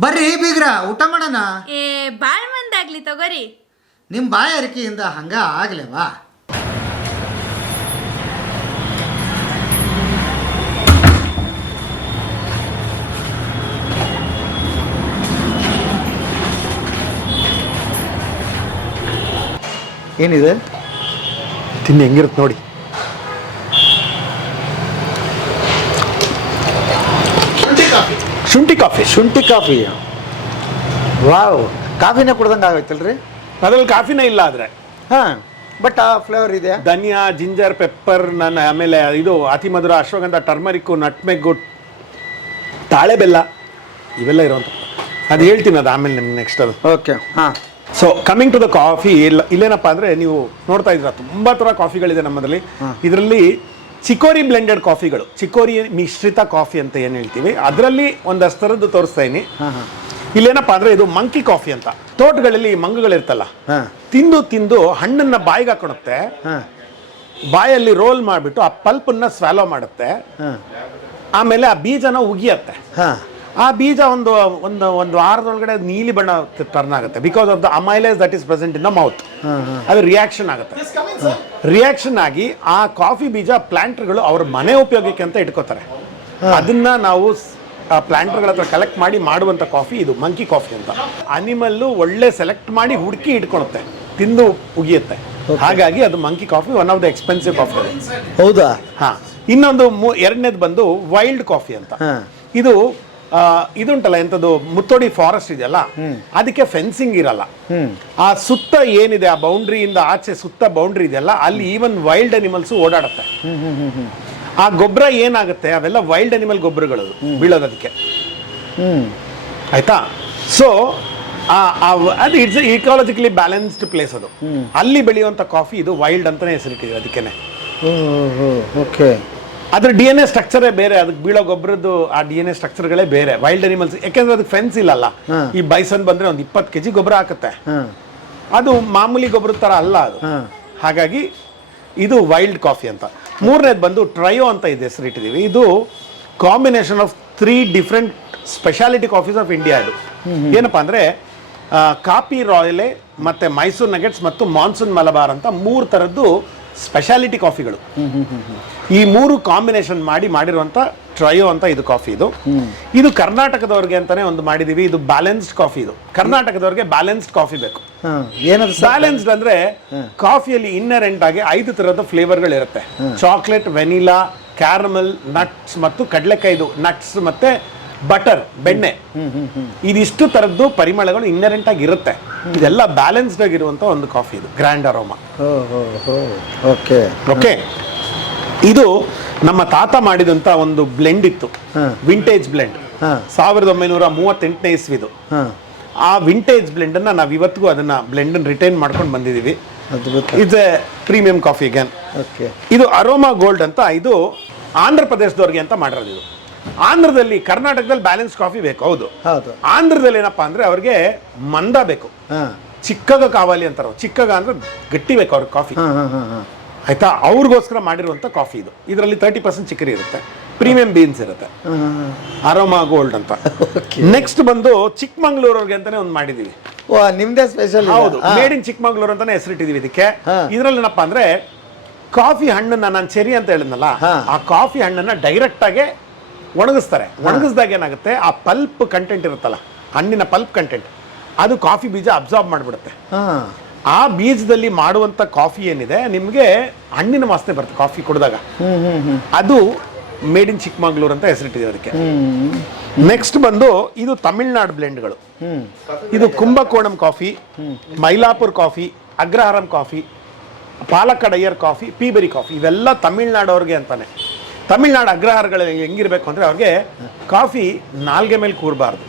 ಬರ್ರಿ ಬೀಗ್ರ ಊಟ ಮಾಡೋಣ. ಬಾಳ್ ಮಂದಾಗ್ಲಿ ತಗೋರಿ. ನಿಮ್ಮ ಬಾಯ ಅರಿಕೆಯಿಂದ ಹಂಗ ಆಗ್ಲೇವಾ? ಏನಿದೆ ತಿಂದು ಹೆಂಗಿರುತ್ತೆ ನೋಡಿ. ಶುಂಠಿ ಕಾಫಿ. ವಾವ್, ಕಾಫಿನೇ ಕುಡ್ದಂಗೆ ಆಗೈತಲ್ರಿ. ಅದ್ರಲ್ಲಿ ಕಾಫಿನೇ ಇಲ್ಲ ಆದರೆ ಹಾಂ, ಬಟ್ ಆ ಫ್ಲೇವರ್ ಇದೆ. ಧನಿಯಾ, ಜಿಂಜರ್, ಪೆಪ್ಪರ್, ಆಮೇಲೆ ಇದು ಅತಿ ಮಧುರ, ಅಶ್ವಗಂಧ, ಟರ್ಮರಿಕ್ಕು, ನಟ್ಮೆಗ್ಗು, ತಾಳೆ ಬೆಲ್ಲ ಇವೆಲ್ಲ ಇರುವಂಥ. ಅದು ಹೇಳ್ತೀನಿ, ಅದು ಆಮೇಲೆ ನಿಮ್ಗೆ ನೆಕ್ಸ್ಟ್ ಅದು. ಓಕೆ, ಹಾಂ. So coming to the coffee, ಇಲ್ಲೇನಪ್ಪ ಅಂದರೆ ನೀವು ನೋಡ್ತಾ ಇದ್ದೀರಾ ತುಂಬ ಥರ ಕಾಫಿಗಳಿದೆ ನಮ್ಮಲ್ಲಿ. ಇದರಲ್ಲಿ ಚಿಕೋರಿ ಬ್ಲೆಂಡೆಡ್ ಕಾಫಿಗಳು, ಚಿಕೋರಿ ಮಿಶ್ರಿತ ಕಾಫಿ ಅಂತ ಏನು ಹೇಳ್ತೀವಿ, ಅದರಲ್ಲಿ ಒಂದಷ್ಟು ಥರದ್ದು ತೋರಿಸ್ತಾ ಇದೀನಿ. ಇಲ್ಲೇನಪ್ಪ ಅಂದರೆ ಇದು ಮಂಕಿ ಕಾಫಿ ಅಂತ. ತೋಟಗಳಲ್ಲಿ ಮಂಗಗಳಿರ್ತಲ್ಲ, ತಿಂದು ತಿಂದು ಹಣ್ಣನ್ನು ಬಾಯಿಗೆ ಹಾಕೊಳುತ್ತೆ, ಬಾಯಲ್ಲಿ ರೋಲ್ ಮಾಡಿಬಿಟ್ಟು ಆ ಪಲ್ಪನ್ನು ಸ್ವ್ಯಾಲೋ ಮಾಡುತ್ತೆ, ಆಮೇಲೆ ಆ ಬೀಜನ ಉಗಿಯತ್ತೆ. ಆ ಬೀಜ ಒಂದು ಒಂದು ಒಂದು ವಾರದೊಳಗಡೆ ನೀಲಿ ಬಣ್ಣ ಟರ್ನ್ ಆಗುತ್ತೆ, because of the amylase that is present in the mouth. ಅದು ರಿಯಾಕ್ಷನ್ ಆಗುತ್ತೆ. ರಿಯಾಕ್ಷನ್ ಆಗಿ ಆ ಕಾಫಿ ಬೀಜ ಪ್ಲಾಂಟರ್ಗಳು ಅವ್ರ ಮನೆ ಉಪಯೋಗಕ್ಕೆ ಅಂತ ಇಟ್ಕೋತಾರೆ. ಅದನ್ನ ನಾವು ಆ ಪ್ಲಾಂಟರ್ಗಳ ಹತ್ರ ಕಲೆಕ್ಟ್ ಮಾಡಿ ಮಾಡುವಂಥ ಕಾಫಿ ಇದು ಮಂಕಿ ಕಾಫಿ ಅಂತ. ಅನಿಮಲ್ಲು ಒಳ್ಳೆ ಸೆಲೆಕ್ಟ್ ಮಾಡಿ ಹುಡುಕಿ ಇಟ್ಕೊಳುತ್ತೆ, ತಿಂದು ಉಗಿಯುತ್ತೆ. ಹಾಗಾಗಿ ಅದು monkey coffee one of the expensive coffee. ಹೌದಾ? ಹಾಂ. ಇನ್ನೊಂದು ಎರಡನೇದು ಬಂದು ವೈಲ್ಡ್ ಕಾಫಿ ಅಂತ. ಇದು ಇದುಂಟಲ್ಲ, ಎಂಥದ್ದು ಮುತ್ತೋಡಿ ಫಾರೆಸ್ಟ್ ಇದೆಯಲ್ಲ, ಅದಕ್ಕೆ ಫೆನ್ಸಿಂಗ್ ಇರಲ್ಲ. ಆ ಸುತ್ತ ಏನಿದೆ ಆ ಬೌಂಡ್ರಿಯಿಂದ ಆಚೆ ಸುತ್ತ ಬೌಂಡ್ರಿ ಇದೆಯಲ್ಲ, ಅಲ್ಲಿ ಈವನ್ ವೈಲ್ಡ್ ಅನಿಮಲ್ಸ್ ಓಡಾಡುತ್ತೆ. ಆ ಗೊಬ್ಬರ ಏನಾಗುತ್ತೆ, ಅವೆಲ್ಲ ವೈಲ್ಡ್ ಅನಿಮಲ್ ಗೊಬ್ಬರಗಳು ಬೀಳೋದು ಅದಕ್ಕೆ. ಆಯ್ತಾ? ಸೊ ಅದು ಇಟ್ಸ್ ಇಕಾಲಜಿಕಲಿ ಬ್ಯಾಲೆನ್ಸ್ಡ್ ಪ್ಲೇಸ್ ಅದು. ಅಲ್ಲಿ ಬೆಳೆಯುವಂಥ ಕಾಫಿ ಇದು ವೈಲ್ಡ್ ಅಂತಾನೆ ಹೆಸರಿಟ್ಟಿದೆ ಅದಕ್ಕೇನೆ. ಓಕೆ. ಅದ್ರ ಡಿ ಎನ್ ಎ ಸ್ಟ್ರಕ್ಚರೇ ಬೇರೆ, ಅದಕ್ಕೆ ಬೀಳೋ ಗೊಬ್ಬರದ್ದು ಆ ಡಿ ಎನ್ ಎ ಸ್ಟ್ರಕ್ಚರ್ಗಳೇ ಬೇರೆ. ವೈಲ್ಡ್ ಅನಿಮಲ್ಸ್ ಯಾಕೆಂದ್ರೆ ಅದಕ್ಕೆ ಫೆನ್ಸ್ ಇಲ್ಲಲ್ಲ. ಈ ಬೈಸನ್ ಬಂದ್ರೆ ಒಂದು 20 kg ಗೊಬ್ಬರ ಹಾಕುತ್ತೆ, ಅದು ಮಾಮೂಲಿ ಗೊಬ್ಬರದ ಥರ ಅಲ್ಲ ಅದು. ಹಾಗಾಗಿ ಇದು ವೈಲ್ಡ್ ಕಾಫಿ ಅಂತ. ಮೂರನೇದು ಬಂದು ಟ್ರಯೋ ಅಂತ ಇದೆ ಹೆಸರಿಟ್ಟಿದ್ದೀವಿ. ಇದು combination of 3 different speciality coffees of India. ಇದು ಏನಪ್ಪ ಅಂದರೆ ಕಾಪಿ ರಾಯಲೆ ಮತ್ತು ಮೈಸೂರು ನಗೆಟ್ಸ್ ಮತ್ತು ಮಾನ್ಸೂನ್ ಮಲಬಾರ್ ಅಂತ 3 ಥರದ್ದು ಸ್ಪೆಷಾಲಿಟಿ ಕಾಫಿಗಳು. ಈ 3 ಕಾಂಬಿನೇಷನ್ ಮಾಡಿರುವಂಥ ಟ್ರಯೋ ಅಂತ ಇದು ಕಾಫಿ. ಇದು ಕರ್ನಾಟಕದವ್ರಿಗೆ ಅಂತಾನೆ ಒಂದು ಮಾಡಿದೀವಿ. ಇದು ಬ್ಯಾಲೆನ್ಸ್ಡ್ ಕಾಫಿ. ಇದು ಕರ್ನಾಟಕದವ್ರಿಗೆ ಬ್ಯಾಲೆನ್ಸ್ಡ್ ಕಾಫಿ ಬೇಕು. ಏನದು ಬ್ಯಾಲೆನ್ಸ್ಡ್ ಅಂದ್ರೆ ಕಾಫಿಯಲ್ಲಿ ಇನ್ನರೆಂಟ್ ಆಗಿ 5 ಥರದ ಫ್ಲೇವರ್ಗಳು ಇರುತ್ತೆ. ಚಾಕ್ಲೇಟ್, ವೆನಿಲಾ, ಕ್ಯಾರಮಲ್, ನಟ್ಸ್ ಮತ್ತು ಕಡಲೆಕಾಯ್ದು ನಟ್ಸ್ ಮತ್ತೆ ಬಟರ್, ಬೆಣ್ಣೆ, ಇದಿಷ್ಟು ಥರದ್ದು ಪರಿಮಳಗಳು ಇನ್ನರೆಂಟ್ ಆಗಿ ಇರುತ್ತೆ. ಇದೆಲ್ಲ ಬ್ಯಾಲೆನ್ಸ್ಡ್ ಆಗಿರುವಂಥ ಒಂದು ಕಾಫಿ. ಇದು ಗ್ರ್ಯಾಂಡ್ ಅರೋಮಾ. Okay okay. ಇದು ನಮ್ಮ ತಾತ ಮಾಡಿದಂಥ ಒಂದು ಬ್ಲೆಂಡ್ ಇತ್ತು, ವಿಂಟೇಜ್ ಬ್ಲೆಂಡ್. 1938ನೇ ಇಸ್ವಿದು. ಆ ವಿಂಟೇಜ್ ಬ್ಲೆಂಡನ್ನು ನಾವು ಇವತ್ತಿಗೂ ಅದನ್ನ ಬ್ಲೆಂಡನ್ನು ರಿಟೈನ್ ಮಾಡ್ಕೊಂಡು ಬಂದಿದ್ದೀವಿ. It's A premium coffee again. ಇದು ಅರೋಮಾ ಗೋಲ್ಡ್ ಅಂತ. ಇದು ಆಂಧ್ರ ಪ್ರದೇಶದವ್ರಿಗೆ ಅಂತ ಮಾಡಿರೋದು. ಇದು ಆಂಧ್ರದಲ್ಲಿ, ಕರ್ನಾಟಕದಲ್ಲಿ ಬ್ಯಾಲೆನ್ಸ್ ಕಾಫಿ ಬೇಕು. ಹೌದು. ಆಂಧ್ರದಲ್ಲಿ ಏನಪ್ಪಾ ಅಂದ್ರೆ ಅವ್ರಿಗೆ ಮಂದ ಬೇಕು, ಚಿಕ್ಕಗ ಕಾವಾಲಿ ಅಂತಾರ. ಚಿಕ್ಕಗ ಅಂದ್ರೆ ಗಟ್ಟಿ ಬೇಕು ಅವ್ರಿಗೆ ಕಾಫಿ. ಆಯ್ತಾ? ಅವ್ರಿಗೋಸ್ಕರ ಮಾಡಿರುವಂಥ ಕಾಫಿ ಇದು. ಇದರಲ್ಲಿ 30% ಚಿಕ್ಕರಿ ಇರುತ್ತೆ, ಪ್ರೀಮಿಯಂ ಬೀನ್ಸ್ ಇರುತ್ತೆ. ಅರೋಮಾ ಗೋಲ್ಡ್ ಅಂತ. ನೆಕ್ಸ್ಟ್ ಬಂದು ಚಿಕ್ಕಮಂಗ್ಳೂರವ್ರಿಗೆ ಅಂತಾನೆ ಒಂದು ಮಾಡಿದೀವಿ. ನಿಮ್ದೇ ಸ್ಪೆಷಲ್. ಹೌದು, ಮೇಡ್ ಇನ್ ಚಿಕ್ಕಮಂಗ್ಳೂರು ಅಂತಾನೆ ಹೆಸರಿಟ್ಟಿದೀವಿ ಇದಕ್ಕೆ. ಇದರಲ್ಲಿ ಏನಪ್ಪಾ ಅಂದ್ರೆ ಕಾಫಿ ಹಣ್ಣನ್ನ, ನಾನು ಚೆರಿ ಅಂತ ಹೇಳಿದ್ನಲ್ಲ, ಆ ಕಾಫಿ ಹಣ್ಣನ್ನ ಡೈರೆಕ್ಟ್ ಆಗಿ ಒಣಗಿಸ್ತಾರೆ. ಒಣಗಿಸ್ದಾಗ ಏನಾಗುತ್ತೆ, ಆ ಪಲ್ಪ್ ಕಂಟೆಂಟ್ ಇರುತ್ತಲ್ಲ, ಹಣ್ಣಿನ ಪಲ್ಪ್ ಕಂಟೆಂಟ್, ಅದು ಕಾಫಿ ಬೀಜ ಅಬ್ಸಾರ್ಬ್ ಮಾಡಿಬಿಡುತ್ತೆ. ಆ ಬೀಜದಲ್ಲಿ ಮಾಡುವಂಥ ಕಾಫಿ ಏನಿದೆ, ನಿಮಗೆ ಹಣ್ಣಿನ ವಾಸನೆ ಬರುತ್ತೆ ಕಾಫಿ ಕುಡಿದಾಗ. ಅದು ಮೇಡ್ ಇನ್ ಚಿಕ್ಕಮಂಗ್ಳೂರು ಅಂತ ಹೆಸರಿಟ್ಟಿದೆ ಅದಕ್ಕೆ. ನೆಕ್ಸ್ಟ್ ಬಂದು ಇದು ತಮಿಳ್ನಾಡು ಬ್ಲೆಂಡ್ಗಳು. ಇದು Kumbakonam coffee, Mylapore coffee, ಅಗ್ರಹಾರಂ coffee, ಪಾಲಕ್ಕಡಯ್ಯರ್ coffee, ಪೀಬರಿ coffee. ಇವೆಲ್ಲ ತಮಿಳ್ನಾಡವ್ರಿಗೆ ಅಂತಾನೆ. ತಮಿಳ್ನಾಡು ಅಗ್ರಹಾರಗಳಲ್ಲಿ ಹೆಂಗಿರ್ಬೇಕು ಅಂದ್ರೆ ಅವ್ರಿಗೆ ಕಾಫಿ ನಾಲ್ಗೆ ಮೇಲೆ ಕೂರಬಾರ್ದು,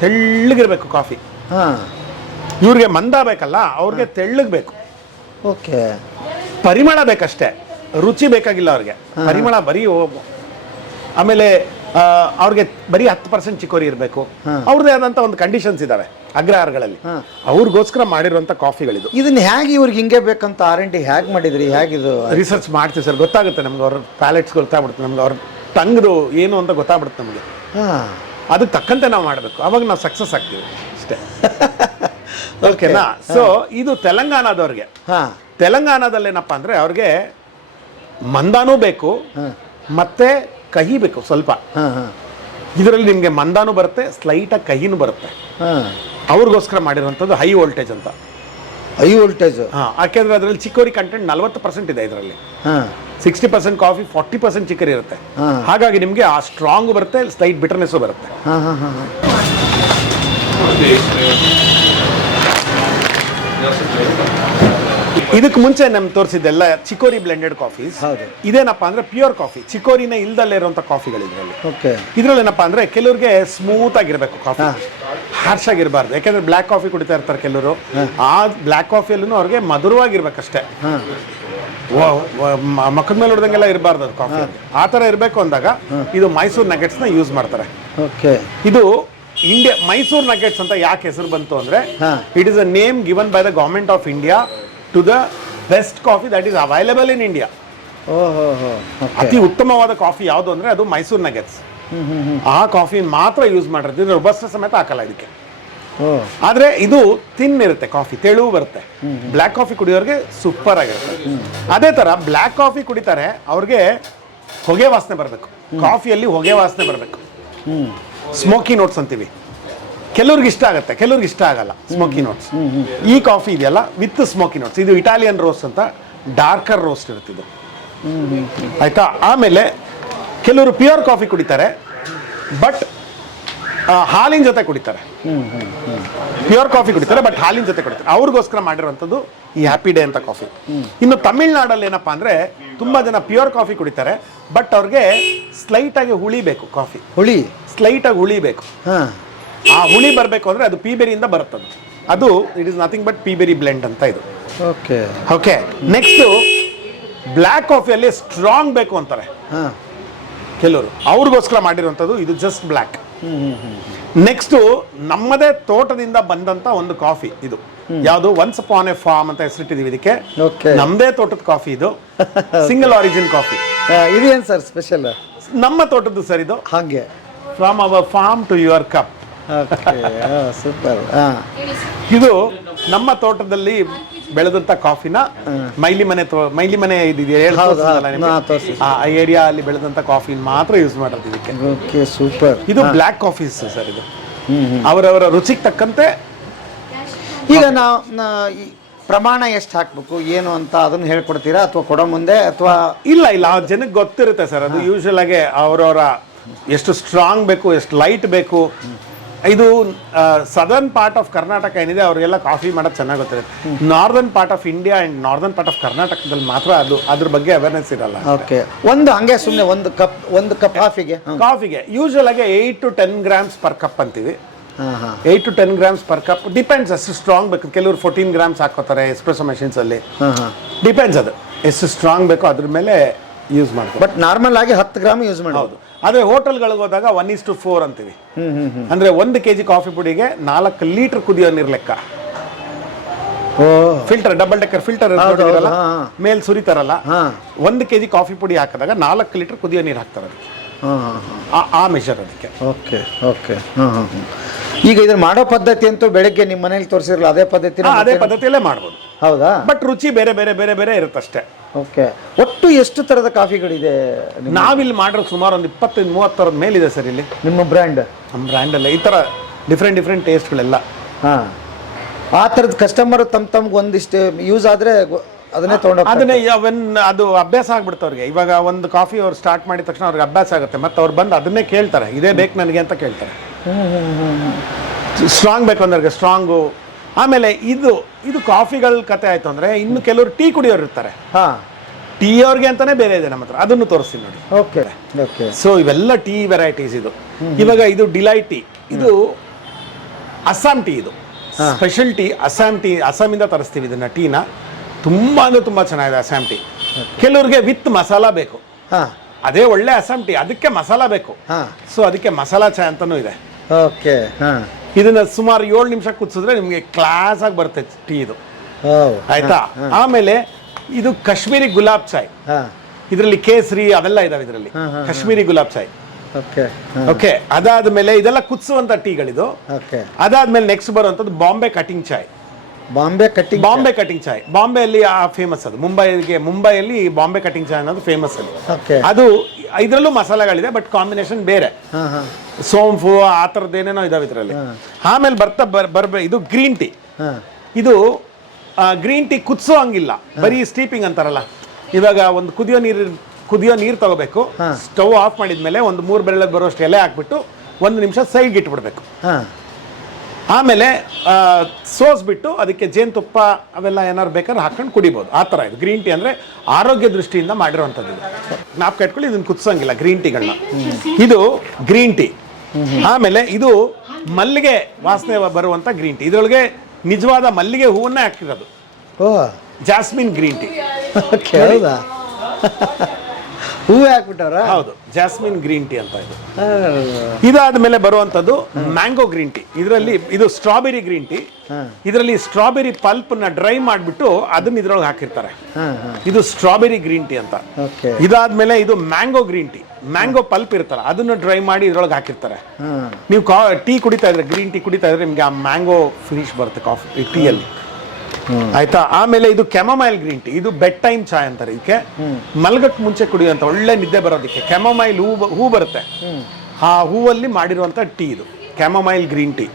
ತೆಳ್ಳಗಿರ್ಬೇಕು ಕಾಫಿ. ಇವ್ರಿಗೆ ಮಂದ ಬೇಕಲ್ಲ, ಅವ್ರಿಗೆ ತೆಳ್ಳಗ್ ಬೇಕು. ಓಕೆ. ಪರಿಮಳ ಬೇಕಷ್ಟೇ, ರುಚಿ ಬೇಕಾಗಿಲ್ಲ ಅವ್ರಿಗೆ. ಪರಿಮಳ ಬರೀ, ಆಮೇಲೆ ಅವ್ರಿಗೆ ಬರೀ 10% ಚಿಕೋರಿ ಇರಬೇಕು. ಅವ್ರದ್ದೇ ಆದಂಥ ಒಂದು ಕಂಡೀಷನ್ಸ್ ಇದಾವೆ ಅಗ್ರಹಾರಗಳಲ್ಲಿ. ಅವ್ರಿಗೋಸ್ಕರ ಮಾಡಿರುವಂಥ ಕಾಫಿಗಳಿದು. ಇದನ್ನ ಹೇಗೆ ಇವ್ರಿಗೆ ಹಿಂಗೆ ಬೇಕಂತ R&D ಹೇಗೆ ಮಾಡಿದ್ರಿ? ಹೇಗಿದು ರಿಸರ್ಚ್ ಮಾಡ್ತೀವಿ ಸರ್, ಗೊತ್ತಾಗುತ್ತೆ ನಮ್ಗೆ. ಅವ್ರ ಪ್ಯಾಲೆಟ್ಸ್ ಗೊತ್ತಾಗ್ಬಿಡುತ್ತೆ ನಮ್ಗೆ, ಅವ್ರ ಟಂಗ್ದು ಏನು ಅಂತ ಗೊತ್ತಾಗ್ಬಿಡುತ್ತೆ ನಮಗೆ. ಅದಕ್ಕೆ ತಕ್ಕಂತೆ ನಾವು ಮಾಡಬೇಕು, ಅವಾಗ ನಾವು ಸಕ್ಸಸ್ ಆಗ್ತೀವಿ ಅಷ್ಟೇ. ಓಕೆನಾ? ಸೊ ಇದು ತೆಲಂಗಾಣದವ್ರಿಗೆ. ತೆಲಂಗಾಣದಲ್ಲಿ ಏನಪ್ಪ ಅಂದರೆ ಅವ್ರಿಗೆ ಮಂದಾನೂ ಬೇಕು ಮತ್ತೆ ಕಹಿ ಬೇಕು ಸ್ವಲ್ಪ. ಇದರಲ್ಲಿ ನಿಮಗೆ ಮಂದಾನು ಬರುತ್ತೆ, ಸ್ಲೈಟಾಗಿ ಕಹಿನೂ ಬರುತ್ತೆ. ಅವ್ರಿಗೋಸ್ಕರ ಮಾಡಿರುವಂಥದ್ದು ಹೈ ವೋಲ್ಟೇಜ್ ಅಂತ. High voltage? ಹಾಂ, ಯಾಕೆಂದರೆ ಅದರಲ್ಲಿ ಚಿಕೋರಿ ಕಂಟೆಂಟ್ 40% ಇದೆ. ಇದರಲ್ಲಿ 60% ಕಾಫಿ, 40% ಚಿಕೋರಿ ಇರುತ್ತೆ. ಹಾಗಾಗಿ ನಿಮಗೆ ಆ ಸ್ಟ್ರಾಂಗ್ ಬರುತ್ತೆ, ಸ್ಲೈಟ್ ಬಿಟರ್ನೆಸ್ಸು ಬರುತ್ತೆ. ಇದಕ್ಕೆ ಮುಂಚೆ ನಮ್ಗೆ ತೋರಿಸಿದ್ದೆಲ್ಲ ಚಿಕೋರಿ ಬ್ಲೆಂಡೆಡ್ ಕಾಫೀಸ್. ಇದೇನಪ್ಪ ಅಂದ್ರೆ ಪ್ಯೂರ್ ಕಾಫಿ, ಚಿಕೋರಿನೇ ಇಲ್ದಲ್ಲೇ ಇರುವಂತ ಕಾಫಿಗಳು ಇದರಲ್ಲಿ. ಇದ್ರಲ್ಲಿ ಏನಪ್ಪಾ ಅಂದ್ರೆ ಕೆಲವ್ರಿಗೆ ಸ್ಮೂತ್ ಆಗಿರ್ಬೇಕು ಕಾಫಿ, ಹಾರ್ಶ್ ಆಗಿರಬಾರ್ದು. ಯಾಕಂದ್ರೆ ಬ್ಲ್ಯಾಕ್ ಕಾಫಿ ಕುಡಿತಾ ಇರ್ತಾರೆ ಕೆಲವರು, ಆ ಬ್ಲ್ಯಾಕ್ ಕಾಫಿಯಲ್ಲೂ ಅವ್ರಿಗೆ ಮಧುರವಾಗಿರ್ಬೇಕಷ್ಟೇ, ಮಕ್ಕದ ಮೇಲೆ ಹೊಡೆದಂಗೆಲ್ಲ ಇರಬಾರ್ದು ಅದು ಕಾಫಿ. ಆ ಥರ ಇರಬೇಕು ಅಂದಾಗ ಇದು ಮೈಸೂರು ನಗೆಟ್ಸ್ನ ಯೂಸ್ ಮಾಡ್ತಾರೆ. ಇದು ಇಂಡಿಯಾ ಮೈಸೂರು ನಗೆಟ್ಸ್ ಅಂತ ಯಾಕೆ ಹೆಸರು ಬಂತು ಅಂದ್ರೆ, it is a name given by the government of India to the best coffee that is available in India. ಅತಿ ಉತ್ತಮವಾದ ಕಾಫಿ ಯಾವುದು ಅಂದ್ರೆ ಅದು ಮೈಸೂರು ನಗೆಟ್ಸ್. ಆ ಕಾಫಿ ಮಾತ್ರ ಯೂಸ್ ಮಾಡಿರೋದು, ಇದು ರೋಬಸ್ಟಾ ಸಮೇತ ಹಾಕಲ್ಲ ಇದಕ್ಕೆ. ಆದ್ರೆ ಇದು ತಿನ್ ಇರುತ್ತೆ, ಕಾಫಿ ತೆಳುವು ಬರುತ್ತೆ. ಬ್ಲ್ಯಾಕ್ ಕಾಫಿ ಕುಡಿಯೋರಿಗೆ ಸೂಪರ್ ಆಗಿರುತ್ತೆ. ಅದೇ ತರ ಬ್ಲ್ಯಾಕ್ ಕಾಫಿ ಕುಡಿತಾರೆ, ಅವ್ರಿಗೆ ಹೊಗೆ ವಾಸನೆ ಬರಬೇಕು, ಕಾಫಿಯಲ್ಲಿ ಹೊಗೆ ವಾಸನೆ ಬರಬೇಕು, ಸ್ಮೋಕಿ ನೋಟ್ಸ್ ಅಂತೀವಿ. ಕೆಲವ್ರಿಗೆ ಇಷ್ಟ ಆಗುತ್ತೆ, ಕೆಲವ್ರಿಗೆ ಇಷ್ಟ ಆಗಲ್ಲ ಸ್ಮೋಕಿ ನೋಟ್ಸ್. ಈ ಕಾಫಿ ಇದೆಯಲ್ಲ ವಿತ್ ಸ್ಮೋಕಿ ನೋಟ್ಸ್, ಇದು ಇಟಾಲಿಯನ್ ರೋಸ್ಟ್ ಅಂತ ಡಾರ್ಕರ್ ರೋಸ್ಟ್ ಇರುತ್ತೆ ಇದು, ಆಯ್ತಾ. ಆಮೇಲೆ ಕೆಲವರು ಪ್ಯೂರ್ ಕಾಫಿ ಕುಡಿತಾರೆ, ಬಟ್ ಹಾಲಿನ ಜೊತೆ ಕುಡಿತಾರೆ. ಪ್ಯೂರ್ ಕಾಫಿ ಕುಡಿತಾರೆ ಬಟ್ ಹಾಲಿನ ಜೊತೆ ಕುಡಿತಾರೆ. ಅವ್ರಿಗೋಸ್ಕರ ಮಾಡಿರುವಂಥದ್ದು ಈ ಹ್ಯಾಪಿ ಡೇ ಅಂತ ಕಾಫಿ. ಇನ್ನು ತಮಿಳ್ನಾಡಲ್ಲಿ ಏನಪ್ಪಾ ಅಂದ್ರೆ ತುಂಬಾ ಜನ ಪ್ಯೂರ್ ಕಾಫಿ ಕುಡಿತಾರೆ, ಬಟ್ ಅವ್ರಿಗೆ ಸ್ಲೈಟ್ ಆಗಿ ಹುಳಿ ಬೇಕು, ಕಾಫಿ ಹುಳಿ ಸ್ಲೈಟ್ ಆಗಿ ಹುಳಿ ಬೇಕು. ಆ ಹುಳಿ ಬರಬೇಕು ಅಂದ್ರೆ ಅದು ಪೀಬೆರಿಯಿಂದ ಬರುತ್ತದೆ. ಅದು it is nothing but peaberry blend ಅಂತ ಇದು. ಓಕೆ ನೆಕ್ಸ್ಟ್ ಬ್ಲ್ಯಾಕ್ ಕಾಫಿಯಲ್ಲಿ ಸ್ಟ್ರಾಂಗ್ ಬೇಕು ಅಂತಾರೆ ಕೆಲವರು, ಅವ್ರಿಗೋಸ್ಕರ ಮಾಡಿರುವಂಥದ್ದು ಇದು ಜಸ್ಟ್ ಬ್ಲ್ಯಾಕ್. ನೆಕ್ಸ್ಟ್ ನಮ್ಮದೇ ತೋಟದಿಂದ ಬಂದಂತ ಒಂದು ಕಾಫಿ ಇದು, ಯಾವುದು ಒನ್ಸ್ ಅಪಾನ್ ಎ ಫಾರ್ಮ್ ಅಂತ ಹೆಸರಿಟ್ಟಿದೀವಿ ಇದಕ್ಕೆ. ನಮ್ಮದೇ ತೋಟದ ಕಾಫಿ ಇದು, ಸಿಂಗಲ್ ಆರಿಜಿನ್ ಕಾಫಿ. ಇದು ಏನ್ ಸರ್ ಸ್ಪೆಷಲ್? ನಮ್ಮ ತೋಟದ್ದು ಸರ್ ಇದು. ಹಾಗೆ from our farm to your cup. Super. ಇದು ನಮ್ಮ ತೋಟದಲ್ಲಿ ಬೆಳೆದಂತ ಕಾಫಿನ ಮೈಲಿ ಮನೆ ಆ ಏರಿಯಾ ಅಲ್ಲಿ ಬೆಳೆದಂತ ಕಾಫಿ ಮಾತ್ರ ಯೂಸ್ ಮಾಡೋದು ಇದಕ್ಕೆ. ಸೂಪರ್. ಇದು ಬ್ಲ್ಯಾಕ್ ಕಾಫೀಸ್ ಸರ್. ಇದು ಅವರವರ ರುಚಿಗೆ ತಕ್ಕಂತೆ. ಈಗ ನಾವು ಪ್ರಮಾಣ ಎಷ್ಟು ಹಾಕ್ಬೇಕು ಏನು ಅಂತ ಅದನ್ನ ಹೇಳ್ಕೊಡ್ತೀರಾ ಅಥವಾ ಕೊಡೋ ಮುಂದೆ ಅಥವಾ? ಇಲ್ಲ ಆ ಜನಕ್ಕೆ ಗೊತ್ತಿರುತ್ತೆ ಸರ್. ಅದು ಯೂಶುವಲ್ ಆಗಿ ಅವರವರ ಎಷ್ಟು ಸ್ಟ್ರಾಂಗ್ ಬೇಕು, ಎಷ್ಟು ಲೈಟ್ ಬೇಕು. ಇದು ಸದರ್ನ್ ಪಾರ್ಟ್ ಆಫ್ ಕರ್ನಾಟಕ ಏನಿದೆ ಅವರಿಗೆಲ್ಲ ಕಾಫಿ ಮಾಡೋದು ಚೆನ್ನಾಗಿ ಗೊತ್ತಿರುತ್ತೆ. Northern part of India and northern part of ಕರ್ನಾಟಕದಲ್ಲಿ ಮಾತ್ರ ಅದು ಅದ್ರ ಬಗ್ಗೆ ಅವೇರ್ನೆಸ್ ಇರಲ್ಲ. ಓಕೆ, ಒಂದು ಹಂಗೆ ಸುಮ್ಮನೆ ಒಂದು ಕಪ್ ಕಾಫಿಗೆ ಯೂಶುವಲ್ ಆಗಿ 8 to 10 grams ಪರ್ ಕಪ್ ಅಂತೀವಿ. 8 to 10 grams per cup. Depends ಎಷ್ಟು ಸ್ಟ್ರಾಂಗ್ ಬೇಕು. ಕೆಲವರು 14 grams ಹಾಕೋತಾರೆ ಎಸ್ಪ್ರೆಸೋ ಮೆಷಿನ್ಸ್ ಅಲ್ಲಿ. ಡಿಪೆಂಡ್ಸ್ ಅದು ಎಷ್ಟು ಸ್ಟ್ರಾಂಗ್ ಬೇಕೋ ಅದ್ರ ಮೇಲೆ ಯೂಸ್ ಮಾಡ್ತಾರೆ. ಬಟ್ ನಾರ್ಮಲ್ ಆಗಿ 10 ಗ್ರಾಮ್ ಯೂಸ್ ಮಾಡೋದು. ಆದ್ರೆ ಹೋಟೆಲ್ಗಳಿಗೆ ಹೋದಾಗ 1:4 ಅಂತೀವಿ. ಅಂದ್ರೆ 1 kg ಕಾಫಿ ಪುಡಿಗೆ 4 ಲೀಟರ್ ಕುದಿಯೋ ನೀರು ಲೆಕ್ಕ. ಫಿಲ್ಟರ್, ಡಬಲ್ ಡೆಕ್ಕರ್ ಫಿಲ್ಟರ್ ಮೇಲ್ ಸುರಿತಾರಲ್ಲ, 1 kg ಕಾಫಿ ಪುಡಿ ಹಾಕಿದಾಗ 4 ಲೀಟರ್ ಕುದಿಯೋ ನೀರು ಹಾಕ್ತಾರೆ ಅದಕ್ಕೆ. ಆ ಮೆಷರ್ ಅದಕ್ಕೆ. Okay okay. ಈಗ ಇದನ್ನ ಮಾಡೋ ಪದ್ಧತಿ ಅಂತೂ ಬೆಳಗ್ಗೆ ನಿಮ್ಮ ಮನೇಲಿ ತೋರಿಸಿರಲ್ಲ, ಅದೇ ಪದ್ಧತಿಯಲ್ಲೇ ಮಾಡ್ಬೋದು. ಹೌದಾ? ಬಟ್ ರುಚಿ ಬೇರೆ ಬೇರೆ ಬೇರೆ ಬೇರೆ ಇರುತ್ತಷ್ಟೇ. ಓಕೆ. ಒಟ್ಟು ಎಷ್ಟು ತರದ ಕಾಫಿಗಳಿದೆ ನಾವಿಲ್ಲಿ ಮಾಡಿರೋದು? ಸುಮಾರು ಒಂದು 20-30 ಥರದ ಮೇಲಿದೆ ಸರ್ ಇಲ್ಲಿ. ನಿಮ್ಮ ಬ್ರ್ಯಾಂಡ್? ನಮ್ಮ ಬ್ರ್ಯಾಂಡಲ್ಲೇ ಈ ಥರ ಡಿಫ್ರೆಂಟ್ ಟೇಸ್ಟ್ಗಳೆಲ್ಲ. ಆ ಥರದ ಕಸ್ಟಮರ್ ತಮ್ಗೆ ಒಂದಿಷ್ಟು ಯೂಸ್ ಆದರೆ ಅದನ್ನೇ ತೊಗೊಂಡು ಅದು ಅಭ್ಯಾಸ ಆಗ್ಬಿಡುತ್ತೆ ಅವ್ರಿಗೆ. ಇವಾಗ ಒಂದು ಕಾಫಿ ಅವ್ರು ಸ್ಟಾರ್ಟ್ ಮಾಡಿದ ತಕ್ಷಣ ಅವ್ರಿಗೆ ಅಭ್ಯಾಸ ಆಗುತ್ತೆ, ಮತ್ತೆ ಅವ್ರು ಬಂದು ಅದನ್ನೇ ಕೇಳ್ತಾರೆ, ಇದೇ ಬೇಕು ನನಗೆ ಅಂತ ಕೇಳ್ತಾರೆ. ಸ್ಟ್ರಾಂಗ್ ಬೇಕು ಅಂದ್ರೆ ಸ್ಟ್ರಾಂಗು. ಆಮೇಲೆ ಇದು ಕಾಫಿಗಳ ಕತೆ ಆಯ್ತು ಅಂದ್ರೆ ಇನ್ನು ಕೆಲವರು ಟೀ ಕುಡಿಯೋರು ಇರ್ತಾರೆ. ಟೀ ಅವ್ರಿಗೆ ಅಂತಾನೆ ಬೇರೆ ಇದೆ ನಮ್ಮ ಹತ್ರ, ಅದನ್ನು ತೋರಿಸ್ತೀನಿ ನೋಡಿ. ಓಕೆ. ಸೊ ಇವೆಲ್ಲ ಟೀ ವೆರೈಟೀಸ್. ಇದು ಇವಾಗ ಇದು ಡಿಲೈಟ್ ಟೀ, ಇದು ಅಸ್ಸಾಂ ಟೀ. ಇದು ಸ್ಪೆಷಲ್ ಟೀ, ಅಸ್ಸಾಂ ಟೀ. ಅಸ್ಸಾಮಿಂದ ತರಿಸ್ತೀವಿ ಇದನ್ನ ಟೀನ. ತುಂಬಾ ಅಂದ್ರೆ ತುಂಬಾ ಚೆನ್ನಾಗಿದೆ ಅಸ್ಸಾಂ ಟೀ. ಕೆಲವ್ರಿಗೆ ವಿತ್ ಮಸಾಲಾ ಬೇಕು, ಅದೇ ಒಳ್ಳೆ ಅಸ್ಸಾಂ ಟೀ, ಅದಕ್ಕೆ ಮಸಾಲಾ ಬೇಕು. ಸೊ ಅದಕ್ಕೆ ಮಸಾಲಾ ಚಾಯ್ ಅಂತಾನೂ ಇದೆ. ಓಕೆ. ಇದನ್ನ ಸುಮಾರು 7 ನಿಮಿಷ ಕುದಿಸಿದ್ರೆ ನಿಮಗೆ ಕ್ಲಾಸ್ ಆಗಿ ಬರುತ್ತೆ ಟೀ ಇದು, ಆಯ್ತಾ. ಆಮೇಲೆ ಇದು ಕಾಶ್ಮೀರಿ ಗುಲಾಬ್ ಚಾಯ್. ಇದರಲ್ಲಿ ಕೇಸರಿ ಅವೆಲ್ಲ ಇದಾವೆ ಇದರಲ್ಲಿ. ಕಾಶ್ಮೀರಿ ಗುಲಾಬ್ ಚಾಯ್ ಓಕೆ ಓಕೆ, ಅದಾದ್ಮೇಲೆ ಇದೆಲ್ಲ ಕುದಿಸುವಂತ ಟೀಗಳಿದು. ಓಕೆ, ಅದಾದ್ಮೇಲೆ ನೆಕ್ಸ್ಟ್ ಬರುವಂತದ್ದು ಬಾಂಬೆ ಕಟಿಂಗ್ ಚಾಯ್. ಬಾಂಬೆ ಕಟ್ಟಿಂಗ್. ಬಾಂಬೆ ಕಟಿಂಗ್ ಚಾಯ್ ಬಾಂಬೆಯಲ್ಲಿ ಫೇಮಸ್ ಅದು. ಮುಂಬೈಯಲ್ಲಿ ಬಾಂಬೆ ಕಟಿಂಗ್ ಚಾಯ್ ಅನ್ನೋದು ಫೇಮಸ್ ಅಲ್ಲಿ. ಓಕೆ, ಅದು ಇದ್ರಲ್ಲೂ ಮಸಾಲೆಗಳಿದೆ, ಬಟ್ ಕಾಂಬಿನೇಷನ್ ಬೇರೆ. ಸೋಂಪು ಆ ಥರದ್ದು ಏನೇನೋ ಇದಾವೆ ಇದರಲ್ಲಿ. ಆಮೇಲೆ ಇದು ಗ್ರೀನ್ ಟೀ. ಇದು ಗ್ರೀನ್ ಟೀ ಕುದಿಸೋ ಹಂಗಿಲ್ಲ, ಬರೀ ಸ್ಟೀಪಿಂಗ್ ಅಂತಾರಲ್ಲ. ಇವಾಗ ಒಂದು ಕುದಿಯೋ ನೀರು ತಗೋಬೇಕು. ಸ್ಟವ್ ಆಫ್ ಮಾಡಿದ್ಮೇಲೆ ಒಂದು 3 ಬೆರಳು ಬರೋಷ್ಟು ಎಲೆ ಹಾಕ್ಬಿಟ್ಟು 1 ನಿಮಿಷ ಸೈಡ್ಗೆ ಇಟ್ಬಿಡ್ಬೇಕು. ಆಮೇಲೆ ಸೋಸ್ಬಿಟ್ಟು ಅದಕ್ಕೆ ಜೇನುತುಪ್ಪ ಅವೆಲ್ಲ ಏನಾದ್ರು ಬೇಕಾದ್ರೆ ಹಾಕೊಂಡು ಕುಡಿಬೋದು. ಆ ಥರ ಇದು ಗ್ರೀನ್ ಟೀ ಅಂದರೆ ಆರೋಗ್ಯ ದೃಷ್ಟಿಯಿಂದ ಮಾಡಿರೋವಂಥದ್ದು. ಜ್ಞಾಪಕ ಇಟ್ಕೊಳ್ಳಿ, ಇದನ್ನು ಕುದಿಸೋಂಗಿಲ್ಲ ಗ್ರೀನ್ ಟೀಗಳನ್ನ. ಇದು ಗ್ರೀನ್ ಟೀ. ಆಮೇಲೆ ಇದು ಮಲ್ಲಿಗೆ ವಾಸನೆ ಬರುವಂಥ ಗ್ರೀನ್ ಟೀ. ಇದರೊಳಗೆ ನಿಜವಾದ ಮಲ್ಲಿಗೆ ಹೂವನ್ನೇ ಹಾಕಿರೋದು. Jasmine green tea. ಹೌದಾ? ಹೂವು ಹಾಕ್ಬಿಟ್ಟವ್ರ? ಹೌದು, ಜಾಸ್ಮಿನ್ ಗ್ರೀನ್ ಟೀ ಅಂತ ಇದು. ಇದಾದ್ಮೇಲೆ ಬರುವಂತದ್ದು ಮ್ಯಾಂಗೋ ಗ್ರೀನ್ ಟೀ. ಇದರಲ್ಲಿ ಇದು ಸ್ಟ್ರಾಬೆರಿ ಗ್ರೀನ್ ಟೀ. ಇದರಲ್ಲಿ ಸ್ಟ್ರಾಬೆರಿ ಪಲ್ಪ್ ನ ಡ್ರೈ ಮಾಡಿಬಿಟ್ಟು ಅದನ್ನ ಇದ್ರೊಳಗೆ ಹಾಕಿರ್ತಾರೆ. ಇದು ಸ್ಟ್ರಾಬೆರಿ ಗ್ರೀನ್ ಟೀ ಅಂತ. ಇದಾದ್ಮೇಲೆ ಇದು mango green tea. Mango pulp ಇರುತ್ತಲ್ಲ ಅದನ್ನ ಡ್ರೈ ಮಾಡಿ ಇದ್ರೊಳಗೆ ಹಾಕಿರ್ತಾರೆ. ನೀವು ಟೀ ಕುಡಿತಾ ಇದ್ರೆ, ಗ್ರೀನ್ ಟೀ ಕುಡಿತಾ ಇದ್ರೆ ನಿಮ್ಗೆ ಆ ಮ್ಯಾಂಗೋ ಫಿನಿಶ್ ಬರುತ್ತೆ ಕಾಫಿ ಟೀಯಲ್ಲಿ. ಆಯ್ತಾ? ಆಮೇಲೆ ಇದು ಕೆಮಮೈಲ್ ಗ್ರೀನ್ ಟೀ. ಇದು ಬೆಡ್ ಟೈಮ್ ಚಾಯ್ ಅಂತಾರೆ ಇದಕ್ಕೆ. ಮಲ್ಗಕ್ಕೆ ಮುಂಚೆ ಕುಡಿಯುವಂತ ಒಳ್ಳೆ ನಿದ್ದೆ ಬರೋದಕ್ಕೆ ಕೆಮಮೈಲ್ ಹೂ ಬರುತ್ತೆ, ಆ ಹೂವಲ್ಲಿ ಮಾಡಿರುವಂತ ಟೀ ಇದು ಕೆಮಮೈಲ್ ಗ್ರೀನ್ ಟೀ.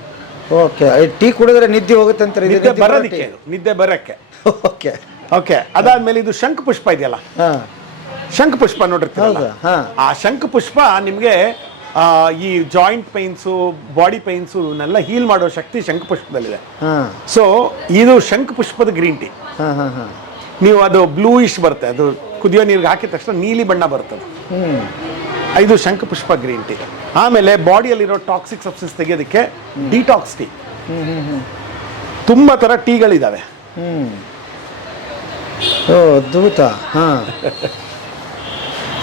ಓಕೆ, ಟೀ ಕುಡಿದ್ರೆ ನಿದ್ದೆ ಹೋಗುತ್ತೆ ಅಂತ. ನಿದ್ದೆ ಬರೋದಕ್ಕೆ, ನಿದ್ದೆ ಬರಕ್ಕೆ. ಓಕೆ ಓಕೆ, ಅದಾದ್ಮೇಲೆ ಇದು ಶಂಖ ಪುಷ್ಪ ಇದೆಯಲ್ಲ, ಶಂಖ ಪುಷ್ಪ ನೋಡಿರ್ತೀರಲ್ಲ, ಆ ಶಂಖ ಪುಷ್ಪ ನಿಮ್ಗೆ ಈ ಜಾಯಿಂಟ್ ಪೈನ್ಸು, ಬಾಡಿ ಪೈನ್ಸು ಇವನ್ನೆಲ್ಲ ಹೀಲ್ ಮಾಡೋ ಶಕ್ತಿ ಶಂಖ ಪುಷ್ಪದಲ್ಲಿದೆ. ಸೊ ಇದು ಶಂಖ ಪುಷ್ಪದ ಗ್ರೀನ್ ಟೀ. ನೀವು ಅದು ಬ್ಲೂಯಿಶ್ ಬರುತ್ತೆ, ಅದು ಕುದಿಯೋ ನೀರಿಗೆ ಹಾಕಿದ ತಕ್ಷಣ ನೀಲಿ ಬಣ್ಣ ಬರ್ತದೆ. ಇದು ಶಂಖ ಪುಷ್ಪ ಗ್ರೀನ್ ಟೀ. ಆಮೇಲೆ ಬಾಡಿಯಲ್ಲಿರೋ ಟಾಕ್ಸಿಕ್ ಸಬ್ಸ್ಟೆನ್ಸ್ ತೆಗೆಯೋದಕ್ಕೆ ಡಿಟಾಕ್ಸ್ ಟೀ. ತುಂಬಾ ತರ ಟೀಗಳಿದಾವೆ. ಅದ್ಭುತ.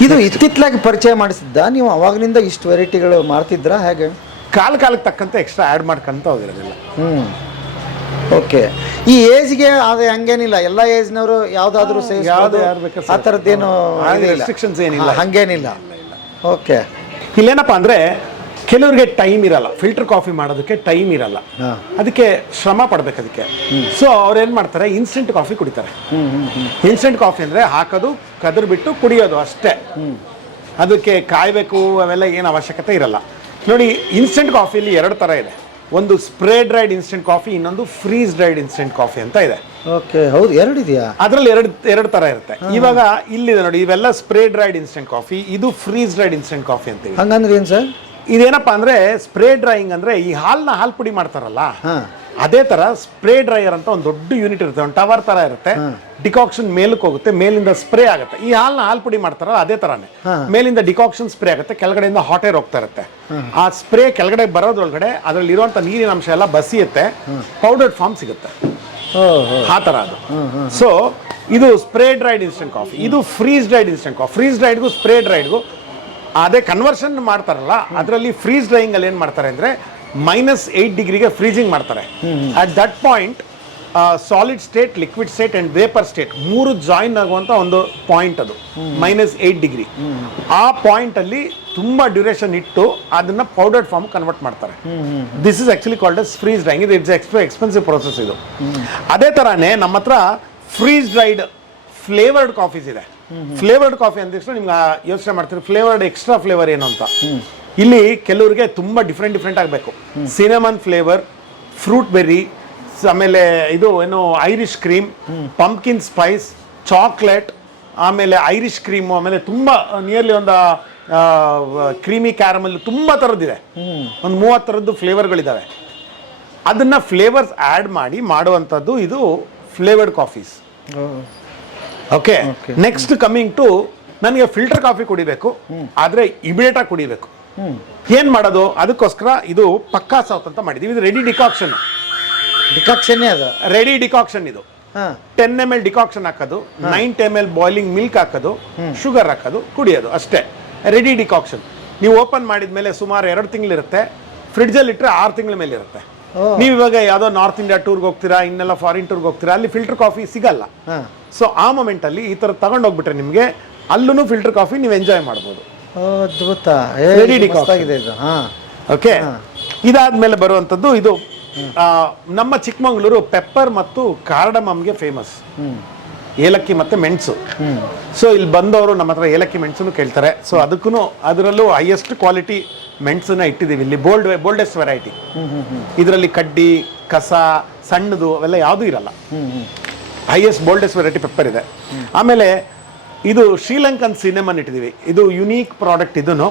ಇದು ಇತ್ತಿತ್ತಲಾಗಿ ಪರಿಚಯ ಮಾಡಿಸಿದ್ದ ನೀವು? ಅವಾಗಲಿಂದ ಇಷ್ಟು ವೆರೈಟಿಗಳು ಮಾಡ್ತಿದ್ರಾ ಹೇಗೆ? ಕಾಲಕ್ಕೆ ತಕ್ಕಂತೆ ಎಕ್ಸ್ಟ್ರಾ ಆ್ಯಡ್ ಮಾಡ್ಕೊಂತ ಹೋಗಿರೋದಿಲ್ಲ. ಓಕೆ, ಈ ಏಜ್ಗೆ ಅದು ಹಂಗೇನಿಲ್ಲ, ಎಲ್ಲ ಏಜ್ನವರು ಯಾವುದಾದ್ರೂ ಆ ಥರದ್ದೇನು ರೆಸ್ಟ್ರಿಕ್ಷನ್ಸ್ ಏನಿಲ್ಲ, ಹಂಗೇನಿಲ್ಲ. ಓಕೆ, ಇಲ್ಲೇನಪ್ಪ ಅಂದರೆ ಕೆಲವ್ರಿಗೆ ಟೈಮ್ ಇರಲ್ಲ, ಫಿಲ್ಟರ್ ಕಾಫಿ ಮಾಡೋದಕ್ಕೆ ಟೈಮ್ ಇರಲ್ಲ, ಅದಕ್ಕೆ ಶ್ರಮ ಪಡ್ಬೇಕು ಅದಕ್ಕೆ. ಸೊ ಅವ್ರು ಏನು ಮಾಡ್ತಾರೆ, ಇನ್ಸ್ಟೆಂಟ್ ಕಾಫಿ ಕುಡಿತಾರೆ. ಇನ್ಸ್ಟೆಂಟ್ ಕಾಫಿ ಅಂದರೆ ಹಾಕೋದು, ಕದರ್ ಬಿಟ್ಟು ಕುಡಿಯೋದು ಅಷ್ಟೇ. ಅದಕ್ಕೆ ಕಾಯಬೇಕು ಅವೆಲ್ಲ ಏನು ಅವಶ್ಯಕತೆ ಇರಲ್ಲ. ನೋಡಿ, ಇನ್ಸ್ಟೆಂಟ್ ಕಾಫಿಲಿ 2 ಥರ ಇದೆ. ಒಂದು ಸ್ಪ್ರೇ ಡ್ರೈಡ್ ಇನ್ಸ್ಟೆಂಟ್ ಕಾಫಿ, ಇನ್ನೊಂದು ಫ್ರೀಸ್ ಡ್ರೈಡ್ ಇನ್ಸ್ಟೆಂಟ್ ಕಾಫಿ ಅಂತ ಇದೆ. ಓಕೆ, ಹೌದು, 2 ಇದೆಯಾ? ಅದರಲ್ಲಿ ಎರಡು ಥರ ಇರುತ್ತೆ. ಇವಾಗ ಇಲ್ಲಿದೆ ನೋಡಿ, ಇವೆಲ್ಲ ಸ್ಪ್ರೇ ಡ್ರೈಡ್ ಇನ್ಸ್ಟೆಂಟ್ ಕಾಫಿ, ಇದು ಫ್ರೀಸ್ ಡ್ರೈಡ್ ಇನ್ಸ್ಟೆಂಟ್ ಕಾಫಿ ಅಂತೀವಿ. ಹಂಗಂದ್ರೆ ಏನು ಸರ್? ಇದೇನಪ್ಪ ಅಂದ್ರೆ ಸ್ಪ್ರೇ ಡ್ರೈಯಿಂಗ್ ಅಂದ್ರೆ ಈ ಹಾಲ್ ಪುಡಿ ಮಾಡ್ತಾರಲ್ಲ, ಅದೇ ತರ ಸ್ಪ್ರೇ ಡ್ರೈಯರ್ ಅಂತ ಒಂದು ದೊಡ್ಡ ಯೂನಿಟ್ ಇರುತ್ತೆ, ಒಂದು ಟವರ್ ತರ ಇರುತ್ತೆ. ಡಿಕಾಕ್ಷನ್ ಮೇಲಕ್ಕೆ ಹೋಗುತ್ತೆ, ಮೇಲಿಂದ ಸ್ಪ್ರೇ ಆಗುತ್ತೆ. ಈ ಹಾಲ್ ಪುಡಿ ಮಾಡ್ತಾರಲ್ಲ ಅದೇ ತರಾನೇ, ಮೇಲಿಂದ ಡಿಕಾಕ್ಷನ್ ಸ್ಪ್ರೇ ಆಗುತ್ತೆ, ಕೆಳಗಡೆಯಿಂದ ಹಾಟ್ ಏರ್ ಹೋಗ್ತಾ ಇರುತ್ತೆ. ಆ ಸ್ಪ್ರೇ ಕೆಳಗಡೆ ಬರೋದ್ರೊಳಗಡೆ ಅದ್ರಲ್ಲಿ ಇರುವಂತ ನೀರಿನ ಅಂಶ ಎಲ್ಲ ಬಸಿಯುತ್ತೆ, ಪೌಡರ್ಡ್ ಫಾರ್ಮ್ ಸಿಗುತ್ತೆ. ಆ ತರ ಅದು. ಸೊ ಇದು ಸ್ಪ್ರೇ ಡ್ರೈಡ್ ಇನ್ಸ್ಟೆಂಟ್ ಕಾಫಿ. ಇದು freeze dried instant coffee. Freeze ಡ್ರೈಡ್ಗೂ ಸ್ಪ್ರೇ ಡ್ರೈಡ್ಗೂ ಅದೇ ಕನ್ವರ್ಷನ್ ಮಾಡ್ತಾರಲ್ಲ, ಅದರಲ್ಲಿ ಫ್ರೀಸ್ ಡ್ರೈಯಿಂಗ್ ಅಲ್ಲಿ ಏನ್ ಮಾಡ್ತಾರೆ ಅಂದ್ರೆ -8 ಡಿಗ್ರಿಗೆ ಫ್ರೀಜಿಂಗ್ ಮಾಡ್ತಾರೆ. At that point solid state, liquid state and vapour state 3 join ಆಗುವಂತ ಒಂದು ಪಾಯಿಂಟ್ ಅದು -8 ಡಿಗ್ರಿ. ಆ ಪಾಯಿಂಟ್ ಅಲ್ಲಿ ತುಂಬಾ ಡ್ಯೂರೇಷನ್ ಇಟ್ಟು ಅದನ್ನ ಪೌಡರ್ಡ್ ಫಾರ್ಮ್ ಕನ್ವರ್ಟ್ ಮಾಡ್ತಾರೆ. This is actually called as freeze drying. ಇದು ಇಟ್ಸ್ ಎಕ್ಸ್ಪೆನ್ಸಿವ್ ಪ್ರೊಸೆಸ್ ಇದು. ಅದೇ ತರಾನೇ ನಮ್ಮ ಹತ್ರ ಫ್ರೀಸ್ ಡ್ರೈಡ್ ಫ್ಲೇವರ್ಡ್ ಕಾಫೀಸ್ ಇದೆ. ಫ್ಲೇವರ್ಡ್ ಕಾಫಿ ಅಂದ ತಕ್ಷಣ ನಿಮ್ಗೆ ಯೋಚನೆ ಮಾಡ್ತೀರಿ ಫ್ಲೇವರ್ಡ್ ಎಕ್ಸ್ಟ್ರಾ ಫ್ಲೇವರ್ ಏನು ಅಂತ. ಇಲ್ಲಿ ಕೆಲವರಿಗೆ ತುಂಬಾ ಡಿಫ್ರೆಂಟ್ ಆಗಬೇಕು. ಸಿನಮನ್ ಫ್ಲೇವರ್, ಫ್ರೂಟ್ ಬೆರ್ರಿ, ಆಮೇಲೆ ಇದು ಏನು Irish cream, pumpkin Spice, chocolate, ಆಮೇಲೆ ಐರಿಷ್ ಕ್ರೀಮು, ಆಮೇಲೆ ತುಂಬಾ ನಿಯರ್ಲಿ ಒಂದು ಕ್ರೀಮಿ ಕ್ಯಾರಮಲ್, ತುಂಬಾ ಥರದ್ದಿದೆ. ಒಂದು 30 ಥರದ್ದು ಫ್ಲೇವರ್ಗಳಿದ್ದಾವೆ. ಅದನ್ನ ಫ್ಲೇವರ್ಸ್ ಆ್ಯಡ್ ಮಾಡಿ ಮಾಡುವಂಥದ್ದು ಇದು flavoured coffees. Okay, next coming to ನನಗೆ ಫಿಲ್ಟರ್ ಕಾಫಿ ಕುಡಿಬೇಕು, ಆದರೆ ಇಮಿಡಿಯೇಟ್ ಆಗಿ ಕುಡಿಬೇಕು. ಏನ್ ಮಾಡೋದು? ಅದಕ್ಕೋಸ್ಕರ ಇದು ಪಕ್ಕಾ ಸೌತ್ ಅಂತ ಮಾಡಿದೀವಿ. ಇದು ರೆಡಿ ಡಿಕಾಕ್ಷನ್. ಅದು ರೆಡಿ ಡಿಕಾಕ್ಷನ್. ಇದು 10 ml ಡಿಕಾಕ್ಷನ್ ಹಾಕೋದು, 9 ml ಬಾಯ್ಲಿಂಗ್ ಮಿಲ್ಕ್ ಹಾಕೋದು, ಶುಗರ್ ಹಾಕೋದು, ಕುಡಿಯೋದು ಅಷ್ಟೇ. Ready decoction. ನೀವು ಓಪನ್ ಮಾಡಿದ್ಮೇಲೆ ಸುಮಾರು 2 ತಿಂಗಳಿರುತ್ತೆ. ಫ್ರಿಡ್ಜಲ್ಲಿ ಇಟ್ಟರೆ 6 ತಿಂಗಳ ಮೇಲೆ ಇರುತ್ತೆ. ನೀವು ಇವಾಗ ಯಾವುದೋ ನಾರ್ತ್ ಇಂಡಿಯಾ ಟೂರ್ಗೆ ಹೋಗ್ತೀರಾ, ಇನ್ನೆಲ್ಲ ಫಾರಿನ್ ಟೂರ್ಗೆ ಹೋಗ್ತೀರಾ, ಅಲ್ಲಿ ಫಿಲ್ಟರ್ ಕಾಫಿ ಸಿಗಲ್ಲ. ಸೊ ಆ ಮೊಮೆಂಟ್ ಅಲ್ಲಿ ಈ ತರ ತಗೊಂಡು ಹೋಗ್ಬಿಟ್ರೆ ನಿಮಗೆ ಅಲ್ಲೂ ಫಿಲ್ಟರ್ ಕಾಫಿ ನೀವು ಎಂಜಾಯ್ ಮಾಡ್ಬೋದು. ಅದ್ಭುತ. Ready decoction. ಆಗಿದೆ ಇದು. ಹಾ ಓಕೆ, ಇದಾದ್ಮೇಲೆ ಬರುವಂಥದ್ದು ಇದು ನಮ್ಮ ಚಿಕ್ಕಮಗಳೂರು ಪೆಪ್ಪರ್ ಮತ್ತು ಕಾರ್ಡಮಮ್ಗೆ ಫೇಮಸ್. ಏಲಕ್ಕಿ ಮತ್ತೆ ಮೆಣಸು. ಸೊ ಇಲ್ಲಿ ಬಂದವರು ನಮ್ಮ ಹತ್ರ ಏಲಕ್ಕಿ ಮೆಣಸನ್ನು ಕೇಳ್ತಾರೆ. ಸೊ ಅದಕ್ಕೂ ಅದರಲ್ಲೂ ಹೈಯೆಸ್ಟ್ ಕ್ವಾಲಿಟಿ ಮೆಣಸನ್ನ ಇಟ್ಟಿದ್ದೀವಿ ಇಲ್ಲಿ, ಬೋಲ್ಡೆಸ್ಟ್ ವೆರೈಟಿ. ಇದರಲ್ಲಿ ಕಡ್ಡಿ ಕಸ ಸಣ್ಣದು ಅವೆಲ್ಲ ಯಾವುದೂ ಇರಲ್ಲ. ಹೈಯೆಸ್ಟ್ ಬೋಲ್ಡೆಸ್ಟ್ ವೆರೈಟಿ ಪೆಪ್ಪರ್ ಇದೆ. ಆಮೇಲೆ ಇದು ಶ್ರೀಲಂಕನ್ ಸಿನೆಮನ್ ಇಟ್ಟಿದ್ದೀವಿ. ಇದು ಯುನೀಕ್ ಪ್ರಾಡಕ್ಟ್. ಇದನ್ನು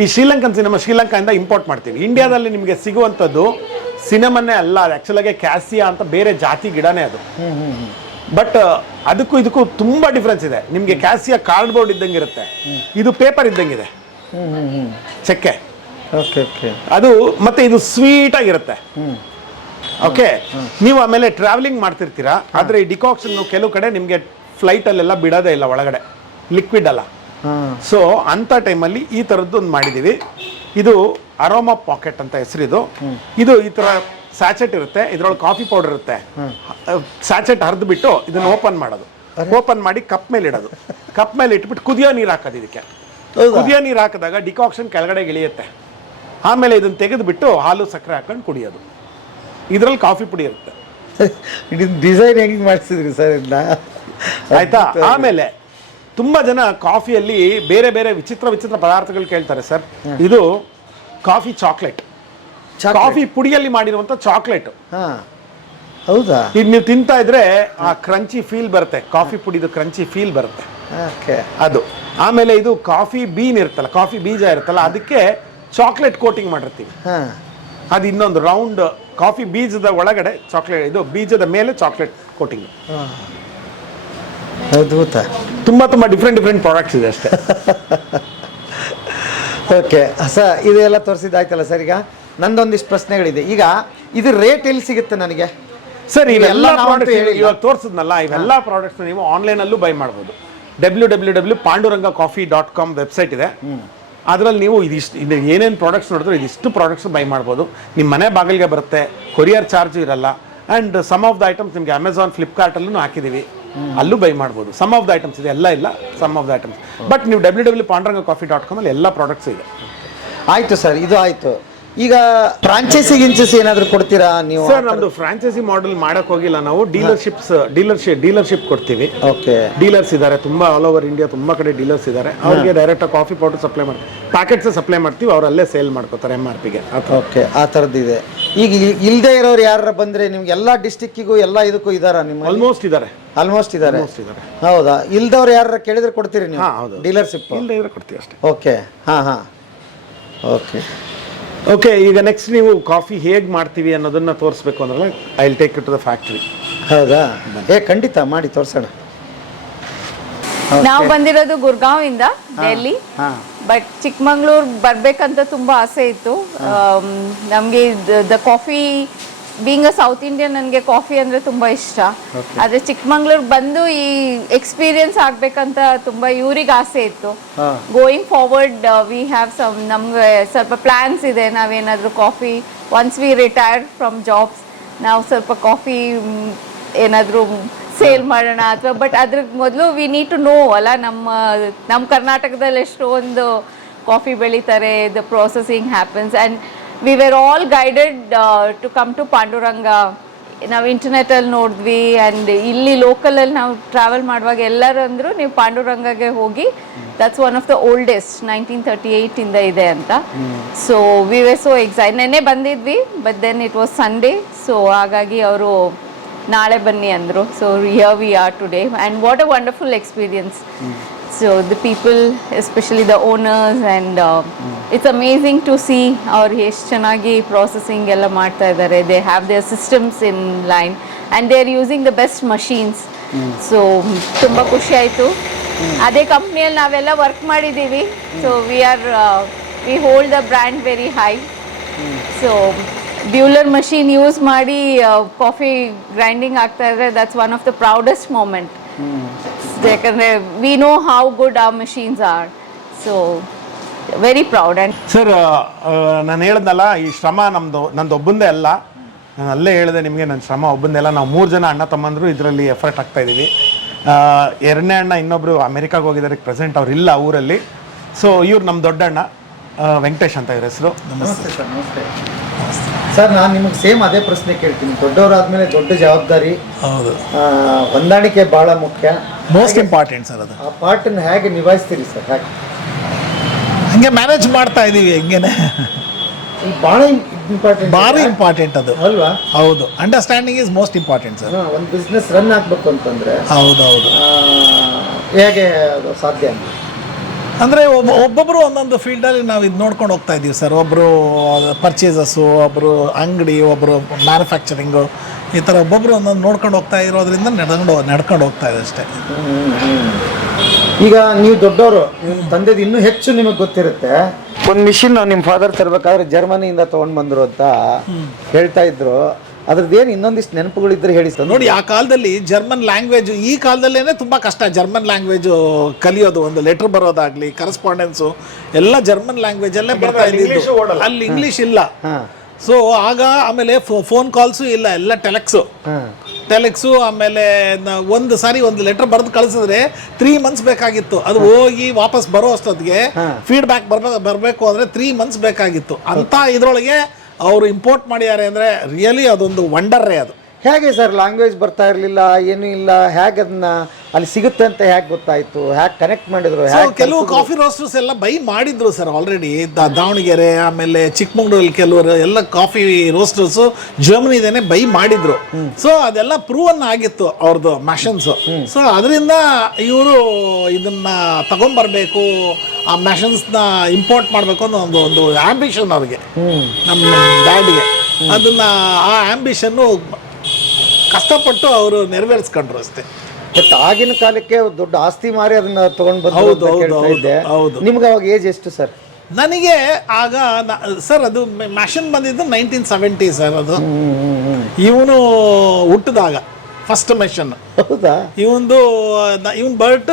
ಈ ಶ್ರೀಲಂಕನ್ ಸಿನೆಮಾ ಶ್ರೀಲಂಕಾದಿಂದ ಇಂಪೋರ್ಟ್ ಮಾಡ್ತೀವಿ. ಇಂಡಿಯಾದಲ್ಲಿ ನಿಮಗೆ ಸಿಗುವಂಥದ್ದು ಸಿನೆಮನ್ನೇ ಅಲ್ಲ, ಆ್ಯಕ್ಚುಲಾಗಿ ಕ್ಯಾಸಿಯಾ ಅಂತ ಬೇರೆ ಜಾತಿ ಗಿಡನೇ ಅದು. ಬಟ್ ಅದಕ್ಕೂ ಇದಕ್ಕೂ ತುಂಬಾ ಡಿಫ್ರೆನ್ಸ್ ಇದೆ. ನಿಮಗೆ ಕ್ಯಾಸಿಯಾ ಕಾರ್ಡ್ಬೋರ್ಡ್ ಇದ್ದಂಗೆ ಇರುತ್ತೆ, ಇದು ಪೇಪರ್ ಇದ್ದಂಗಿದೆ, ಚಕ್ಕೆ. ಅದು ಮತ್ತೆ ಇದು ಸ್ವೀಟ್ ಆಗಿರುತ್ತೆ. ಓಕೆ, ನೀವು ಆಮೇಲೆ ಟ್ರಾವೆಲಿಂಗ್ ಮಾಡ್ತಿರ್ತೀರಾ, ಆದ್ರೆ ಈ ಡಿಕಾಕ್ಷನ್ ಕೆಲವು ಕಡೆ ನಿಮಗೆ ಫ್ಲೈಟ್ ಅಲ್ಲೆಲ್ಲ ಬಿಡೋದೇ ಇಲ್ಲ ಒಳಗಡೆ, ಲಿಕ್ವಿಡ್ ಅಲ್ಲ. ಸೊ ಅಂತ ಟೈಮಲ್ಲಿ ಈ ಥರದ್ದು ಒಂದು ಮಾಡಿದ್ದೀವಿ. ಇದು ಅರೋಮಾ ಪಾಕೆಟ್ ಅಂತ ಹೆಸರಿದು. ಇದು ಈ ಥರ ಸ್ಯಾಚೆಟ್ ಇರುತ್ತೆ, ಇದ್ರೊಳಗೆ ಕಾಫಿ ಪೌಡರ್ ಇರುತ್ತೆ. ಸ್ಯಾಚೆಟ್ ಹರಿದು ಬಿಟ್ಟು ಇದನ್ನ ಓಪನ್ ಮಾಡೋದು, ಓಪನ್ ಮಾಡಿ ಕಪ್ ಮೇಲೆ ಇಡೋದು, ಕಪ್ ಮೇಲೆ ಇಟ್ಬಿಟ್ಟು ಕುದಿಯೋ ನೀರು ಹಾಕೋದು. ಇದಕ್ಕೆ ಕುದಿಯೋ ನೀರು ಹಾಕಿದಾಗ ಡಿಕಾಕ್ಷನ್ ಕೆಳಗಡೆ ಇಳಿಯುತ್ತೆ. ಆಮೇಲೆ ಇದನ್ನು ತೆಗೆದುಬಿಟ್ಟು ಹಾಲು ಸಕ್ಕರೆ ಹಾಕೊಂಡು ಕುಡಿಯೋದು. ಇದರಲ್ಲಿ ಕಾಫಿ ಪುಡಿ ಇರುತ್ತೆ. ಡಿಸೈನ್ ಹೆಂಗೆ ಮಾಡಿಸಿದ್ರಿ ಸರ್ ಇದನ್ನ? ಆಯ್ತಾ. ಆಮೇಲೆ ತುಂಬಾ ಜನ ಕಾಫಿಯಲ್ಲಿ ಬೇರೆ ಬೇರೆ ವಿಚಿತ್ರ ವಿಚಿತ್ರ ಪದಾರ್ಥಗಳು ಕೇಳ್ತಾರೆ ಸರ್. ಇದು ಕಾಫಿ ಚಾಕ್ಲೇಟ್, ಕಾಫಿ ಪುಡಿಯಲ್ಲಿ ಮಾಡಿರುವಂತ ಚಾಕ್ಲೇಟ್. ಹೌದಾ? ಇದು ನೀವು ತಿಂತಾ ಇದ್ರೆ ಆ ಕ್ರಂಚಿ ಫೀಲ್ ಬರುತ್ತೆ, ಕಾಫಿ ಪುಡಿದು ಕ್ರಂಚಿ ಫೀಲ್ ಬರುತ್ತೆ ಅದು. ಆಮೇಲೆ ಇದು ಕಾಫಿ ಬೀನ್ ಇರುತ್ತಲ್ಲ, ಕಾಫಿ ಬೀಜ ಇರುತ್ತಲ್ಲ, ಅದಕ್ಕೆ ಚಾಕ್ಲೇಟ್ ಕೋಟಿಂಗ್ ಮಾಡಿರ್ತೀವಿ. ಅದು ಇನ್ನೊಂದು ರೌಂಡ್ ಕಾಫಿ ಬೀಜದ ಒಳಗಡೆ ಚಾಕ್ಲೇಟ್, ಇದು ಬೀಜದ ಮೇಲೆ ಚಾಕ್ಲೇಟ್ ಕೋಟಿಂಗ್. ಅದ್ಭುತ. ತುಂಬಾ ಡಿಫ್ರೆಂಟ್ ಪ್ರಾಡಕ್ಟ್ಸ್ ಇದೆ ಅಷ್ಟೇ. ಓಕೆ ಸರ್, ಇದೆಲ್ಲ ತೋರಿಸಿದ್ದಾಯ್ತಲ್ಲ ಸರ್. ಈಗ ನಂದೊಂದಿಷ್ಟು ಪ್ರಶ್ನೆಗಳಿದೆ. ಈಗ ಇದು ರೇಟ್ ಎಲ್ಲಿ ಸಿಗುತ್ತೆ ನನಗೆ ಸರ್? ಇವೆಲ್ಲ ಪ್ರಾಡಕ್ಟ್ಸ್ ಇವಾಗ ತೋರಿಸಿದ್ನಲ್ಲ, ಇವೆಲ್ಲ ಪ್ರಾಡಕ್ಟ್ಸ್ ನೀವು ಆನ್ಲೈನಲ್ಲೂ ಬೈ ಮಾಡ್ಬೋದು. www.panduranga.com ವೆಬ್ಸೈಟ್ ಇದೆ. ಅದರಲ್ಲಿ ನೀವು ಇದು ಏನೇನು ಪ್ರಾಡಕ್ಟ್ಸ್ ನೋಡಿದ್ರು ಇದಿಷ್ಟು ಪ್ರಾಡಕ್ಟ್ಸ್ ಬೈ ಮಾಡ್ಬೋದು. ನಿಮ್ಮ ಮನೆ ಬಾಗಿಲಿಗೆ ಬರುತ್ತೆ, ಕೊರಿಯರ್ ಚಾರ್ಜು ಇರಲ್ಲ. And some of the items ನಿಮಗೆ ಅಮೆಝಾನ್ ಫ್ಲಿಪ್ಕಾರ್ಟಲ್ಲೂ ಹಾಕಿದ್ದೀವಿ, ಅಲ್ಲೂ ಬೈ ಮಾಡ್ಬೋದು. ಸಮ್ ಆಫ್ ದ ಐಟಮ್ಸ್ ಇದೆ, ಎಲ್ಲ ಇಲ್ಲ, some of the items. But ನೀವು www.panduranga.com ಅಲ್ಲಿ ಎಲ್ಲ ಪ್ರಾಡಕ್ಟ್ಸ್ ಇದೆ. ಆಯಿತು ಸರ್, ಇದು ಆಯಿತು. ಈಗ ಫ್ರಾಂಚೈಸಿ ಏನಾದರೂ ಕೊಡ್ತೀರಾ ನೀವು? ಸರ್ ನಮ್ದು ಫ್ರಾಂಚೈಸಿ ಮಾಡೆಲ್ ಮಾಡಕ್ ಹೋಗಿಲ್ಲ ನಾವು. ಡೀಲರ್ಶಿಪ್ ಕೊಡ್ತೀವಿ. ಓಕೆ, ಡೀಲರ್ಸ್ ಇದ್ದಾರೆ ತುಂಬಾ, ಆಲ್ ಓವರ್ ಇಂಡಿಯಾ ತುಂಬಾ ಕಡೆ ಡೀಲರ್ಸ್ ಇದ್ದಾರೆ. ಅವ್ರಿಗೆ ಡೈರೆಕ್ಟ್ ಕಾಫಿ ಪೌಡರ್ ಸಪ್ಲೈ ಮಾಡ್ತೀವಿ, ಪ್ಯಾಕೆಟ್ಸ್ ಸಪ್ಲೈ ಮಾಡ್ತೀವಿ, ಅವರಲ್ಲೇ ಸೇಲ್ ಮಾಡ್ಕೋತಾರೆ MRPಗೆ. ಓಕೆ, ಆ ಥರದ್ದಿದೆ. ಈಗ ಇಲ್ಲದೆ ಇರೋರು ಯಾರು ಬಂದ್ರೆ ನಿಮ್ಗೆ ಎಲ್ಲ ಡಿಸ್ಟಿಕ್ಕಿಗೂ ಎಲ್ಲ ಇದಕ್ಕೂ ಇದಾರ? ನಿಮ್ಮ ಆಲ್ಮೋಸ್ಟ್ ಇದ್ದಾರೆ. ಹೌದಾ? ಇಲ್ದವ್ರು ಯಾರು ಕೇಳಿದ್ರೆ ಕೊಡ್ತೀರಿ ನೀವು? ಹೌದು, ಡೀಲರ್ಶಿಪ್ ಇಲ್ಲದೆ ಇದ್ರೆ ಕೊಡ್ತೀವಿ ಅಷ್ಟೇ. Okay, okay. ಓಕೆ, ಈಗ ನೆಕ್ಸ್ಟ್ ನೀವು ಕಾಫಿ ಹೇಗೆ ಮಾಡ್ತೀವಿ ಅನ್ನೋದನ್ನ ತೋರಿಸ್ಬೇಕು ಅಂದ್ರೆ I will take it to the factory. ಹೌದಾ? ಖಂಡಿತ ಮಾಡಿ ತೋರಿಸೋಣ. ನಾವು ಬಂದಿರೋದು ಗುರ್ಗಾಂವ್ ಇಂದ, ಡೆಲ್ಲಿ. ಬಟ್ ಚಿಕ್ಕಮಂಗ್ಳೂರ್ ಬರ್ಬೇಕಂತ ತುಂಬಾ ಆಸೆ ಇತ್ತು ನಮ್ಗೆ. The coffee being a south Indian, ನನಗೆ ಕಾಫಿ ಅಂದರೆ ತುಂಬ ಇಷ್ಟ. ಆದರೆ ಚಿಕ್ಕಮಂಗ್ಳೂರು ಬಂದು ಈ ಎಕ್ಸ್ಪೀರಿಯನ್ಸ್ ಆಗಬೇಕಂತ ತುಂಬ ಇವ್ರಿಗೆ ಆಸೆ ಇತ್ತು. Going forward we have some, ನಮ್ಗೆ ಸ್ವಲ್ಪ ಪ್ಲ್ಯಾನ್ಸ್ ಇದೆ. ನಾವೇನಾದರೂ coffee once we retired from jobs, ನಾವು ಸ್ವಲ್ಪ ಕಾಫಿ ಏನಾದರೂ ಸೇಲ್ ಮಾಡೋಣ ಅಥವಾ. ಬಟ್ ಅದ್ರ ಮೊದಲು ವಿ ನೀಡ್ ಟು ನೋ ಅಲ್ಲ, ನಮ್ಮ ಕರ್ನಾಟಕದಲ್ಲಿ ಎಷ್ಟೊಂದು ಕಾಫಿ ಬೆಳೀತಾರೆ, the processing happens. And we were all guided to come to Panduranga. ನಾವು ಇಂಟರ್ನೆಟಲ್ಲಿ ನೋಡಿದ್ವಿ, ಆ್ಯಂಡ್ ಇಲ್ಲಿ ಲೋಕಲಲ್ಲಿ ನಾವು ಟ್ರಾವೆಲ್ ಮಾಡುವಾಗ ಎಲ್ಲರೂ ಅಂದರು ನೀವು ಪಾಂಡುರಂಗಗೆ ಹೋಗಿ, that's one of the oldest, 1938 ಇಂದ ಇದೆ ಅಂತ. So we were so excite. ನೆನ್ನೆ ಬಂದಿದ್ವಿ, but then it was Sunday, so ಹಾಗಾಗಿ ಅವರು ನಾಳೆ ಬನ್ನಿ ಅಂದರು. So here we are today, and what a wonderful experience. So the people, especially the owners, and it's amazing to see our ಎಷ್ಟು ಚೆನ್ನಾಗಿ processing ಎಲ್ಲ ಮಾಡ್ತಾ ಇದ್ದಾರೆ. They have their systems in line and they are using the best machines. So ತುಂಬ ಖುಷಿ ಆಯಿತು. ಅದೇ ಕಂಪ್ನಿಯಲ್ಲಿ ನಾವೆಲ್ಲ ವರ್ಕ್ ಮಾಡಿದ್ದೀವಿ. So we hold the brand very high. So Bueller machine use ಮಾಡಿ ಕಾಫಿ ಗ್ರೈಂಡಿಂಗ್ ಆಗ್ತಾ ಇದ್ರೆ, that's one of the proudest moment. ಯಾಕಂದರೆ we know how good our machines are. So very proud. And sir ನಾನು ಹೇಳ್ದಲ್ಲ, ಈ ಶ್ರಮ ನಂದು ಒಬ್ಬಂದೇ ಅಲ್ಲ. ನಾನು ಅಲ್ಲೇ ಹೇಳಿದೆ ನಿಮಗೆ, ನನ್ನ ಶ್ರಮ ಒಬ್ಬಂದೇ ಅಲ್ಲ. ನಾವು 3 ಜನ ಅಣ್ಣ ತಮ್ಮಂದರು ಇದರಲ್ಲಿ ಎಫರ್ಟ್ ಹಾಕ್ತಾ ಇದ್ದೀವಿ. ಎರಡನೇ ಅಣ್ಣ ಇನ್ನೊಬ್ಬರು ಅಮೆರಿಕಾಗೆ ಹೋಗಿದ್ದಾರೆ, ಪ್ರೆಸೆಂಟ್ ಅವ್ರು ಇಲ್ಲ ಊರಲ್ಲಿ. ಸೊ ಇವ್ರು ನಮ್ಮ ದೊಡ್ಡಣ್ಣ ವೆಂಕಟೇಶ್ ಅಂತ ಇವ್ರ ಹೆಸರು. ನಮಸ್ತೆ ಸರ್. ನಮಸ್ತೆ ಸರ್. ನಾನು ನಿಮಗೆ ಸೇಮ್ ಅದೇ ಪ್ರಶ್ನೆ ಕೇಳ್ತೀನಿ. ದೊಡ್ಡವರಾದ್ಮೇಲೆ ದೊಡ್ಡ ಜವಾಬ್ದಾರಿ, ಹೌದು, ಹೊಂದಾಣಿಕೆ ಬಹಳ ಮುಖ್ಯ, ಮೋಸ್ಟ್ ಇಂಪಾರ್ಟೆಂಟ್ ಸರ್. ಅದು ಆ ಪಾರ್ಟನ್ನು ಹೇಗೆ ನಿಭಾಯಿಸ್ತೀರಿ ಸರ್? ಹೇಗೆ ಹಂಗೆ ಮ್ಯಾನೇಜ್ ಮಾಡ್ತಾ ಇದೀವಿ. ಹೆಂಗೇನೆ ಭಾಳ ಇಂಪಾರ್ಟೆಂಟ್, ಭಾರಿ ಇಂಪಾರ್ಟೆಂಟ್ ಅದು ಅಲ್ವಾ? ಹೌದು, understanding is most important sir. ಒಂದು ಬಿಸ್ನೆಸ್ ರನ್ ಆಗ್ಬೇಕು ಅಂತಂದ್ರೆ ಹೌದೌದು. ಹೇಗೆ ಅದು ಸಾಧ್ಯ? ಅಂದರೆ ಒಬ್ಬೊಬ್ಬರು ಒಂದೊಂದು ಫೀಲ್ಡಲ್ಲಿ ನಾವು ಇದು ನೋಡ್ಕೊಂಡು ಹೋಗ್ತಾ ಇದ್ದೀವಿ ಸರ್. ಒಬ್ಬರು ಪರ್ಚೇಸಸ್ಸು, ಒಬ್ಬರು ಅಂಗಡಿ, ಒಬ್ಬರು ಮ್ಯಾನುಫ್ಯಾಕ್ಚರಿಂಗು, ಈ ಥರ ಒಬ್ಬೊಬ್ಬರು ಒಂದೊಂದು ನೋಡ್ಕೊಂಡು ಹೋಗ್ತಾ ಇರೋದ್ರಿಂದ ನಡ್ಕೊಂಡು ಹೋಗ್ತಾ ಇದೆ ಅಷ್ಟೇ. ಈಗ ನೀವು ದೊಡ್ಡವರು, ನಿಮ್ಮ ತಂದೆದು ಇನ್ನೂ ಹೆಚ್ಚು ನಿಮಗೆ ಗೊತ್ತಿರುತ್ತೆ. ಒಂದು ಮಿಷಿನ್ ನಿಮ್ಮ ಫಾದರ್ ತರಬೇಕಾದ್ರೆ ಜರ್ಮನಿಯಿಂದ ತೊಗೊಂಡು ಬಂದರು ಅಂತ ಹೇಳ್ತಾ ಇದ್ರು. ಅದ್ರದ್ದೇನು ಇನ್ನೊಂದಿಷ್ಟು ನೆನಪುಗಳಿದ್ರೆ ಹೇಳಿ ಸರ್. ನೋಡಿ, ಆ ಕಾಲದಲ್ಲಿ ಜರ್ಮನ್ ಲ್ಯಾಂಗ್ವೇಜ್, ಈ ಕಾಲದಲ್ಲೇನೆ ತುಂಬ ಕಷ್ಟ ಜರ್ಮನ್ ಲ್ಯಾಂಗ್ವೇಜು ಕಲಿಯೋದು. ಒಂದು ಲೆಟ್ರ್ ಬರೋದಾಗ್ಲಿ, ಕರೆಸ್ಪಾಂಡೆನ್ಸು ಎಲ್ಲ ಜರ್ಮನ್ ಲ್ಯಾಂಗ್ವೇಜಲ್ಲೇ ಬರ್ತಾ ಇದ್ದಿದ್ದು. ಅಲ್ಲಿ ಇಂಗ್ಲೀಷ್ ಇಲ್ಲ. ಸೊ ಆಗ ಆಮೇಲೆ ಫೋನ್ ಕಾಲ್ಸು ಇಲ್ಲ, ಎಲ್ಲ ಟೆಲೆಕ್ಸು. ಆಮೇಲೆ ಒಂದು ಸಾರಿ ಒಂದು ಲೆಟರ್ ಬರೆದು ಕಳಿಸಿದ್ರೆ 3 months ಬೇಕಾಗಿತ್ತು. ಅದು ಹೋಗಿ ವಾಪಸ್ ಬರೋ ಅಷ್ಟೊತ್ತಿಗೆ ಫೀಡ್ಬ್ಯಾಕ್ ಬರಬೇಕು ಅಂದರೆ 3 months ಬೇಕಾಗಿತ್ತು. ಅಂತ ಇದರೊಳಗೆ ಅವರು ಇಂಪೋರ್ಟ್ ಮಾಡಿದ್ದಾರೆ ಅಂದರೆ ರಿಯಲಿ ಅದೊಂದು ವಂಡರ್ರೇ ಅದು. ಹೇಗೆ ಸರ್? ಲ್ಯಾಂಗ್ವೇಜ್ ಬರ್ತಾ ಇರಲಿಲ್ಲ, ಏನೂ ಇಲ್ಲ, ಹೇಗೆ ಅದನ್ನ ಅಲ್ಲಿ ಸಿಗುತ್ತೆ ಅಂತ ಹೇಗೆ ಗೊತ್ತಾಯ್ತು? ಹೇಗೆ ಕನೆಕ್ಟ್ ಮಾಡಿದ್ರು? ಕೆಲವು ಕಾಫಿ ರೋಸ್ಟರ್ಸ್ ಎಲ್ಲ ಬೈ ಮಾಡಿದ್ರು ಸರ್ ಆಲ್ರೆಡಿ. ದಾವಣಗೆರೆ ಆಮೇಲೆ ಚಿಕ್ಕಮಂಗ್ಳೂರಲ್ಲಿ ಕೆಲವರು ಎಲ್ಲ ಕಾಫಿ ರೋಸ್ಟರ್ಸು ಜರ್ಮನಿದೇನೆ ಬೈ ಮಾಡಿದ್ರು. ಸೊ ಅದೆಲ್ಲ ಪ್ರೂವನ್ ಆಗಿತ್ತು ಅವ್ರದ್ದು ಮ್ಯಾಷನ್ಸು. ಸೊ ಅದರಿಂದ ಇವರು ಇದನ್ನ ತಗೊಂಡ್ಬರ್ಬೇಕು, ಆ ಮ್ಯಾಷನ್ಸ್ನ ಇಂಪೋರ್ಟ್ ಮಾಡಬೇಕು ಅನ್ನೋ ಒಂದು ಆಂಬಿಷನ್ ಅವ್ರಿಗೆ, ನಮ್ಮ ಡ್ಯಾಡಿಗೆ. ಅದನ್ನ ಆ ಆಂಬಿಷನ್ನು ಕಷ್ಟಪಟ್ಟು ಅವರು ನೆರವೇರಿಸ್ಕೊಂಡ್ರು ಅಷ್ಟೇ. ಬಟ್ ಆಗಿನ ಕಾಲಕ್ಕೆ ದೊಡ್ಡ ಆಸ್ತಿ ಮಾರಿ ಅದನ್ನ ತಗೊಂಡ್ ಹೌದು. ನಿಮ್ಗೆ ಅವಾಗ ಏಜ್ ಎಷ್ಟು ಸರ್? ನನಗೆ ಆಗ ಸರ್ ಅದು ಮ್ಯಾಷನ್ ಬಂದಿದ್ದು 1970 ಸರ್. ಅದು ಇವನು ಹುಟ್ಟಿದಾಗ ಫಸ್ಟ್ ಮೆಷನ್. ಹೌದಾ? ಇವನ್ ಬರ್ಟ್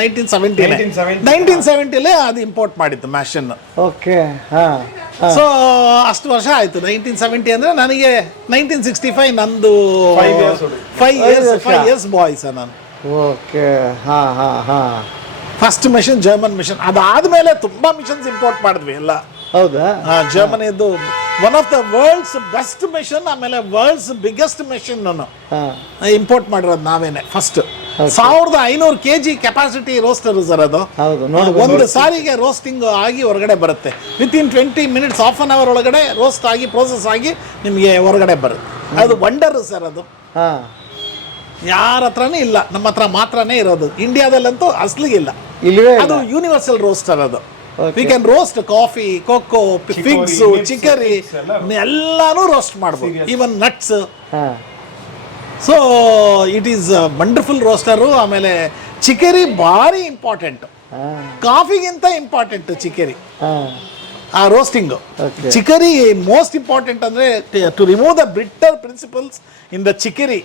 1970 ಅದು ಇಂಪೋರ್ಟ್ ಮಾಡಿತ್ತು ಮ್ಯಾಷನ್. ಓಕೆ. ಸೊ ಅಷ್ಟು ವರ್ಷ ಆಯ್ತು. 1970 ಅಂದ್ರೆ ನನಗೆ 1965 ನಂದು 5 years ಬಾಯ್ ಸರ್ ನಾನು. Okay. First machine German machine. ಅದಾದ್ಮೇಲೆ ತುಂಬಾ ಮಿಷನ್ಸ್ ಇಂಪೋರ್ಟ್ ಮಾಡಿದ್ವಿ ಎಲ್ಲ. ಹೌದಾ? ಜರ್ಮನಿದು one of the world's best machine, ಆಮೇಲೆ ವರ್ಲ್ಡ್ಸ್ ಬಿಗ್ಗೆಸ್ಟ್ ಮಿಷನ್ ಇಂಪೋರ್ಟ್ ಮಾಡಿರೋದು ನಾವೇನೆ first. 1500 kg capacity roaster sir ಅದು. ಒಂದು ಸಾರಿಗೆ ರೋಸ್ಟಿಂಗ್ ಆಗಿ ಹೊರಗಡೆ ಬರುತ್ತೆ. Within 20 minutes, half an hour ಒಳಗಡೆ ರೋಸ್ಟ್ ಆಗಿ ಪ್ರೋಸೆಸ್ ಆಗಿ ನಿಮಗೆ ಹೊರಗಡೆ ಬರುತ್ತೆ. ಅದು ವಂಡರ್ ಸರ್. ಅದು ಯಾರ ಹತ್ರನೇ ಇಲ್ಲ, ನಮ್ಮ ಹತ್ರ ಮಾತ್ರನೇ ಇರೋದು. ಇಂಡಿಯಾದಲ್ಲಂತೂ ಅಸ್ಲಿಗಿಲ್ಲ. ಅದು ಯೂನಿವರ್ಸಲ್ ರೋಸ್ಟರ್. ಅದು we can roast coffee, cocoa, figs, chicory ಎಲ್ಲಾನು ರೋಸ್ಟ್ ಮಾಡ್ಬೋದು, even nuts. So it is wonderful roaster. ಆಮೇಲೆ ಚಿಕರಿ ಭಾರಿ ಇಂಪಾರ್ಟೆಂಟ್, ಕಾಫಿಗಿಂತ ಇಂಪಾರ್ಟೆಂಟ್ ಚಿಕರಿ. ಆ ರೋಸ್ಟಿಂಗು ಚಿಕರಿ ಮೋಸ್ಟ್ ಇಂಪಾರ್ಟೆಂಟ್. ಅಂದರೆ to remove the bitter principles in the chicory,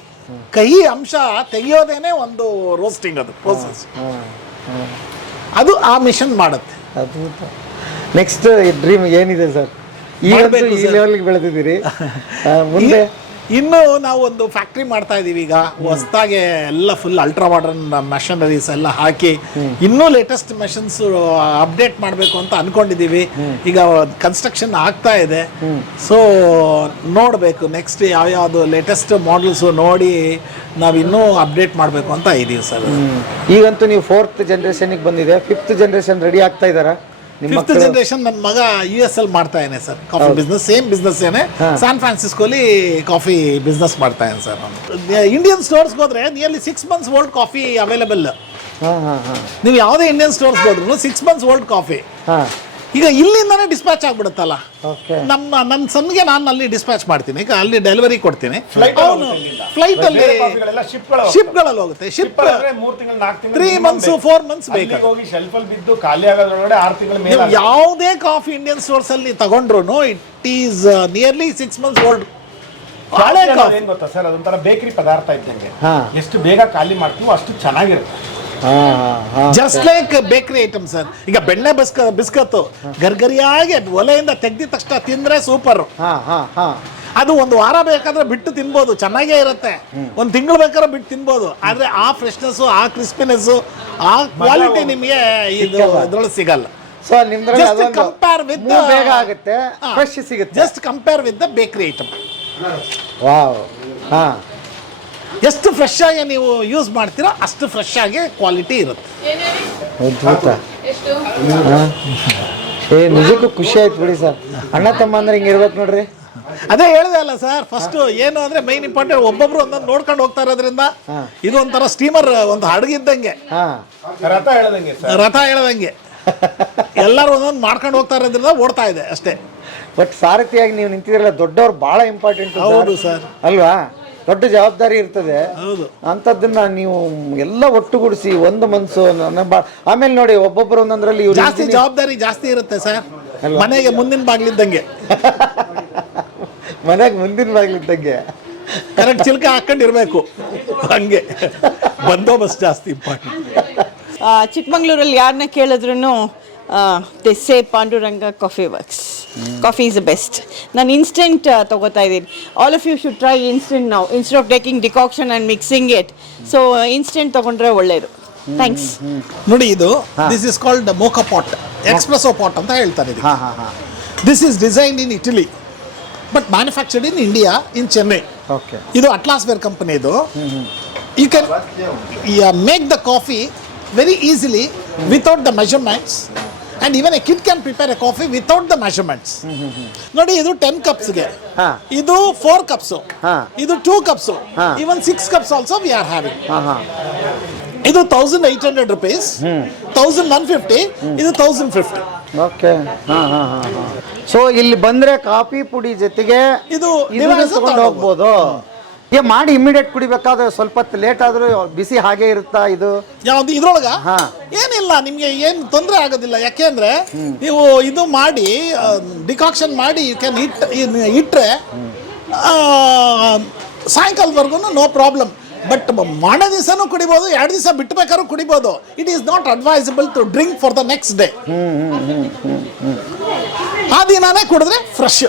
ಕಹಿ ಅಂಶ ತೆಗೆಯೋದೇನೆ ಒಂದು ರೋಸ್ಟಿಂಗ್. ಅದು ಪ್ರೋಸೆಸ್, ಅದು ಆ ಮಿಷನ್ ಮಾಡುತ್ತೆ. ನೆಕ್ಸ್ಟ್ ಡ್ರೀಮ್ ಏನಿದೆ ಸರ್? ಈ ಲೆವೆಲ್ಗೆ ಬೆಳೆದಿದ್ದೀರಿ, ಮುಂದೆ ಇನ್ನು ನಾವು ಒಂದು ಫ್ಯಾಕ್ಟ್ರಿ ಮಾಡ್ತಾ ಇದೀವಿ ಈಗ ಹೊಸದಾಗಿ. ಎಲ್ಲ ಫುಲ್ ಅಲ್ಟ್ರಾ ಮಾಡರ್ನ್ ಮೆಷನರೀಸ್ ಎಲ್ಲ ಹಾಕಿ ಇನ್ನೂ ಲೇಟೆಸ್ಟ್ ಮೆಷನ್ಸ್ ಅಪ್ಡೇಟ್ ಮಾಡಬೇಕು ಅಂತ ಅನ್ಕೊಂಡಿದೀವಿ. ಈಗ ಕನ್ಸ್ಟ್ರಕ್ಷನ್ ಆಗ್ತಾ ಇದೆ. ಸೊ ನೋಡಬೇಕು ನೆಕ್ಸ್ಟ್ ಯಾವ್ಯಾವುದು ಲೇಟೆಸ್ಟ್ ಮಾಡೆಲ್ಸ್ ನೋಡಿ ನಾವು ಇನ್ನೂ ಅಪ್ಡೇಟ್ ಮಾಡಬೇಕು ಅಂತ ಇದೀವಿ ಸರ್. ಈಗಂತೂ ನೀವು 4th ಜನರೇಷನ್ಗೆ ಬಂದಿದೆ, 5th ಜನರೇಷನ್ ರೆಡಿ ಆಗ್ತಾ ಇದ್ದಾರಾ? 5th ಜನರೇಷನ್ ನನ್ನ ಮಗ US ಅಲ್ಲಿ ಮಾಡ್ತಾ ಇದ್ದಾನೆ sir, coffee business. Same business ಏನೇ, ಸ್ಯಾನ್ ಫ್ರಾನ್ಸಿಸ್ಕೋಲಿ ಕಾಫಿ ಬಿಸ್ನೆಸ್ ಮಾಡ್ತಾ ಇದ್ದಾನೆ ಸರ್. ಇಂಡಿಯನ್ ಸ್ಟೋರ್ಸ್ಗೆ ಹೋದ್ರೆ nearly 6 months old coffee available. ನೀವು ಯಾವುದೇ ಇಂಡಿಯನ್ ಸ್ಟೋರ್ಸ್ಗೆ ಹೋದ್ರು 6 months ಓಲ್ಡ್ ಕಾಫಿ. ಈಗ ಇಲ್ಲಿಂದಾನೇ ಡಿಸ್ಪ್ಯಾಚ್ ಆಗ್ಬಿಡುತ್ತಲ್ಲ. ನನ್ನ ಸನ್ಗೆ ನಾನು ಅಲ್ಲಿ ಡಿಸ್ಪ್ಯಾಚ್ ಮಾಡ್ತೀನಿ, ಈಗ ಅಲ್ಲಿ ಡೆಲಿವರಿ ಕೊಡ್ತೀನಿ. ಫ್ಲೈಟ್ ಅಲ್ಲಿ ಶಿಪ್ಗಳಲ್ಲಿ ಹೋಗುತ್ತೆ. ಶಿಪ್ 3 months 4 months ಬೇಕು. ನೀವು ಯಾವುದೇ ಕಾಫಿ ಇಂಡಿಯನ್ ಸ್ಟೋರ್ಸ್ ಅಲ್ಲಿ ತಗೊಂಡ್ರು it is nearly 6 months old. ಏನ್ ಗೊತ್ತಾ ಸರ್, ಅದೊಂಥರ ಬೇಕರಿ ಪದಾರ್ಥ ಇದ್ದಂಗೆ. ಎಷ್ಟು ಬೇಗ ಖಾಲಿ ಮಾಡ್ತೀವೋ ಅಷ್ಟು ಚೆನ್ನಾಗಿರುತ್ತೆ. Just like bakery item sir. ಈಗ ಬೆಣ್ಣೆ ಬಿಸ್ಕತ್ ಗರ್ಗರಿಯಾಗಿ ಒಲೆಯಿಂದ ತೆಗ್ದಿದ ತಕ್ಷಣ ತಿಂದ್ರೆ ಸೂಪರ್. ಅದು 1 ವಾರ ಬೇಕಾದ್ರೆ ಬಿಟ್ಟು ತಿನ್ಬೋದು, ಚೆನ್ನಾಗೇ ಇರುತ್ತೆ. 1 ತಿಂಗಳು ಬೇಕಾದ್ರೆ ಬಿಟ್ಟು ತಿನ್ಬೋದು. ಆದ್ರೆ ಆ ಫ್ರೆಶ್ನೆಸ್, ಆ ಕ್ರಿಸ್ಪಿನೆಸ್, ಆ ಕ್ವಾಲಿಟಿ ನಿಮಗೆ ಇದ್ರೊಳಗೆ ಸಿಗಲ್ಲ. ಸೊ ನಿಮ್ದ್ರಲ್ಲಿ Just ಅದೊಂದು compare with move the- ಬೇಗ ಆಗುತ್ತೆ, ಫ್ರೆಶ್ ಸಿಗುತ್ತೆ. Just compare with the bakery item. Wow. ಹಾ, ಎಷ್ಟು ಫ್ರೆಶ್ ಆಗಿ ನೀವು ಯೂಸ್ ಮಾಡ್ತೀರೋ ಅಷ್ಟು ಫ್ರೆಶ್ ಆಗಿ ಕ್ವಾಲಿಟಿ ಇರುತ್ತೆ. ಅದ್ಭುತ. ಹಾ. ನಿಜಕ್ಕೂ ಖುಷಿ ಆಯ್ತು ಬಿಡಿ ಸರ್. ಅಣ್ಣ ತಮ್ಮ ಅಂದ್ರೆ ಹಿಂಗೆ ಇರ್ಬೇಕು ನೋಡ್ರಿ. ಅದೇ ಹೇಳಿದೆ ಅಲ್ಲ ಸರ್, ಫಸ್ಟ್ ಏನು ಅಂದ್ರೆ ಮೈನ್ ಇಂಪಾರ್ಟೆಂಟ್ ಒಬ್ಬೊಬ್ರು ಒಂದೊಂದು ನೋಡ್ಕೊಂಡು ಹೋಗ್ತಾ ಇರೋದ್ರಿಂದ ಇದು ಒಂಥರ ಸ್ಟೀಮರ್, ಒಂದು ಹಡಗಿದ್ದಂಗೆ, ಹಾ, ರಥ ಹೇಳದಂಗೆ ರಥ ಹೇಳದಂಗೆ ಎಲ್ಲರೂ ಒಂದೊಂದು ಮಾಡ್ಕೊಂಡು ಹೋಗ್ತಾ ಇರೋದ್ರಿಂದ ಓಡ್ತಾ ಇದೆ ಅಷ್ಟೇ. ಬಟ್ ಸಾರಥಿಯಾಗಿ ನೀವು ನಿಂತಿದ್ರಲ್ಲ, ದೊಡ್ಡವ್ರು ಬಹಳ ಇಂಪಾರ್ಟೆಂಟ್. ಹೌದು ಸರ್. ಅಲ್ವಾ? ದೊಡ್ಡ ಜವಾಬ್ದಾರಿ ಇರ್ತದೆ. ಹೌದು. ಅಂಥದ್ದನ್ನ ನೀವು ಎಲ್ಲ ಒಟ್ಟುಗೂಡಿಸಿ ಒಂದು ಮನಸ್ಸು. ಆಮೇಲೆ ನೋಡಿ, ಒಬ್ಬೊಬ್ಬರು ಒಂದೊಂದ್ರಲ್ಲಿ ಇವ್ರು ಜಾಸ್ತಿ ಜವಾಬ್ದಾರಿ ಜಾಸ್ತಿ ಇರುತ್ತೆ ಸರ್. ಮನೆಗೆ ಮುಂದಿನ ಬಾಗ್ಲಿದ್ದಂಗೆ, ಮನೆಗೆ ಮುಂದಿನ ಬಾಗ್ಲಿದ್ದಂಗೆ ಕರೆಕ್ಟ್ ಚಿಲ್ಕ ಹಾಕೊಂಡಿರ್ಬೇಕು, ಹಂಗೆ ಬಂದೋಬಸ್ತ್ ಜಾಸ್ತಿ ಇಂಪಾರ್ಟೆಂಟ್. ಚಿಕ್ಕಮಂಗ್ಳೂರಲ್ಲಿ ಯಾರನ್ನ ಕೇಳಿದ್ರು they say Panduranga coffee works. Coffee is the best. ನಾನು ಇನ್ಸ್ಟೆಂಟ್ ತೊಗೋತಾ ಇದ್ದೀನಿ. All of you should try instant ನಾವು, instead of taking decoction and mixing it. So instant ತೊಗೊಂಡ್ರೆ ಒಳ್ಳೆಯದು. ಥ್ಯಾಂಕ್ಸ್. ನೋಡಿ, ಇದು this is called moka pot, espresso pot ಅಂತ ಹೇಳ್ತಾರೆ. ಹಾ ಹಾ ಹಾ. This is designed in Italy but manufactured in India, in Chennai. Okay. ಇದು ಅಟ್ಲಾಸ್ವೇರ್ ಕಂಪನಿ. ಇದು you can make the coffee very easily without the measurements, and even A kid can prepare A coffee without the measurements. ನೋಡಿ, ಇದು 10 ಕಪ್ಸ್ಗೆ, ಇದು 4 cups, ಇದು 2 cups, even 6 cups also we are having. ಇದು 1800 rupees, 1150, ಇದು 1050. Okay. ಹಾ ಹಾ ಹಾ ಹಾ. ಸೊ ಇಲ್ಲಿ ಬಂದ್ರೆ ಕಾಫಿ ಪುಡಿ ಜೊತೆಗೆ ಇದು ಇದನ್ನ ತಗೊಂಡು ಹೋಗ್ಬೋದು. ಈಗ ಮಾಡಿ ಇಮಿಡಿಯೇಟ್ ಕುಡಿಬೇಕಾದ್ರೆ ಸ್ವಲ್ಪ ಹೊತ್ತು ಲೇಟ್ ಆದ್ರೂ ಬಿಸಿ ಹಾಗೆ ಇರುತ್ತಾ ಇದು? ಯಾವ್ದು ಇದ್ರೊಳಗ ಹಾ. ಏನಿಲ್ಲ, ನಿಮ್ಗೆ ಏನು ತೊಂದರೆ ಆಗೋದಿಲ್ಲ. ಯಾಕೆಂದ್ರೆ ನೀವು ಇದು ಮಾಡಿ ಡಿಕಾಕ್ಷನ್ ಮಾಡಿ ಯು ಕ್ಯಾನ್ ಇಟ್ರೆ ಸಾಯಂಕಾಲದವರೆಗೂ ನೋ ಪ್ರಾಬ್ಲಮ್. ಬಟ್ ಮಾಡೋ ದಿವಸನೂ ಕುಡಿಬೋದು, 2 ದಿವಸ ಬಿಟ್ಟು ಬೇಕಾದ್ರೂ ಕುಡಿಬೋದು. It is not advisable to drink for the next day. ಆ ದಿನಾನೇ ಕುಡಿದ್ರೆ ಫ್ರೆಶ್.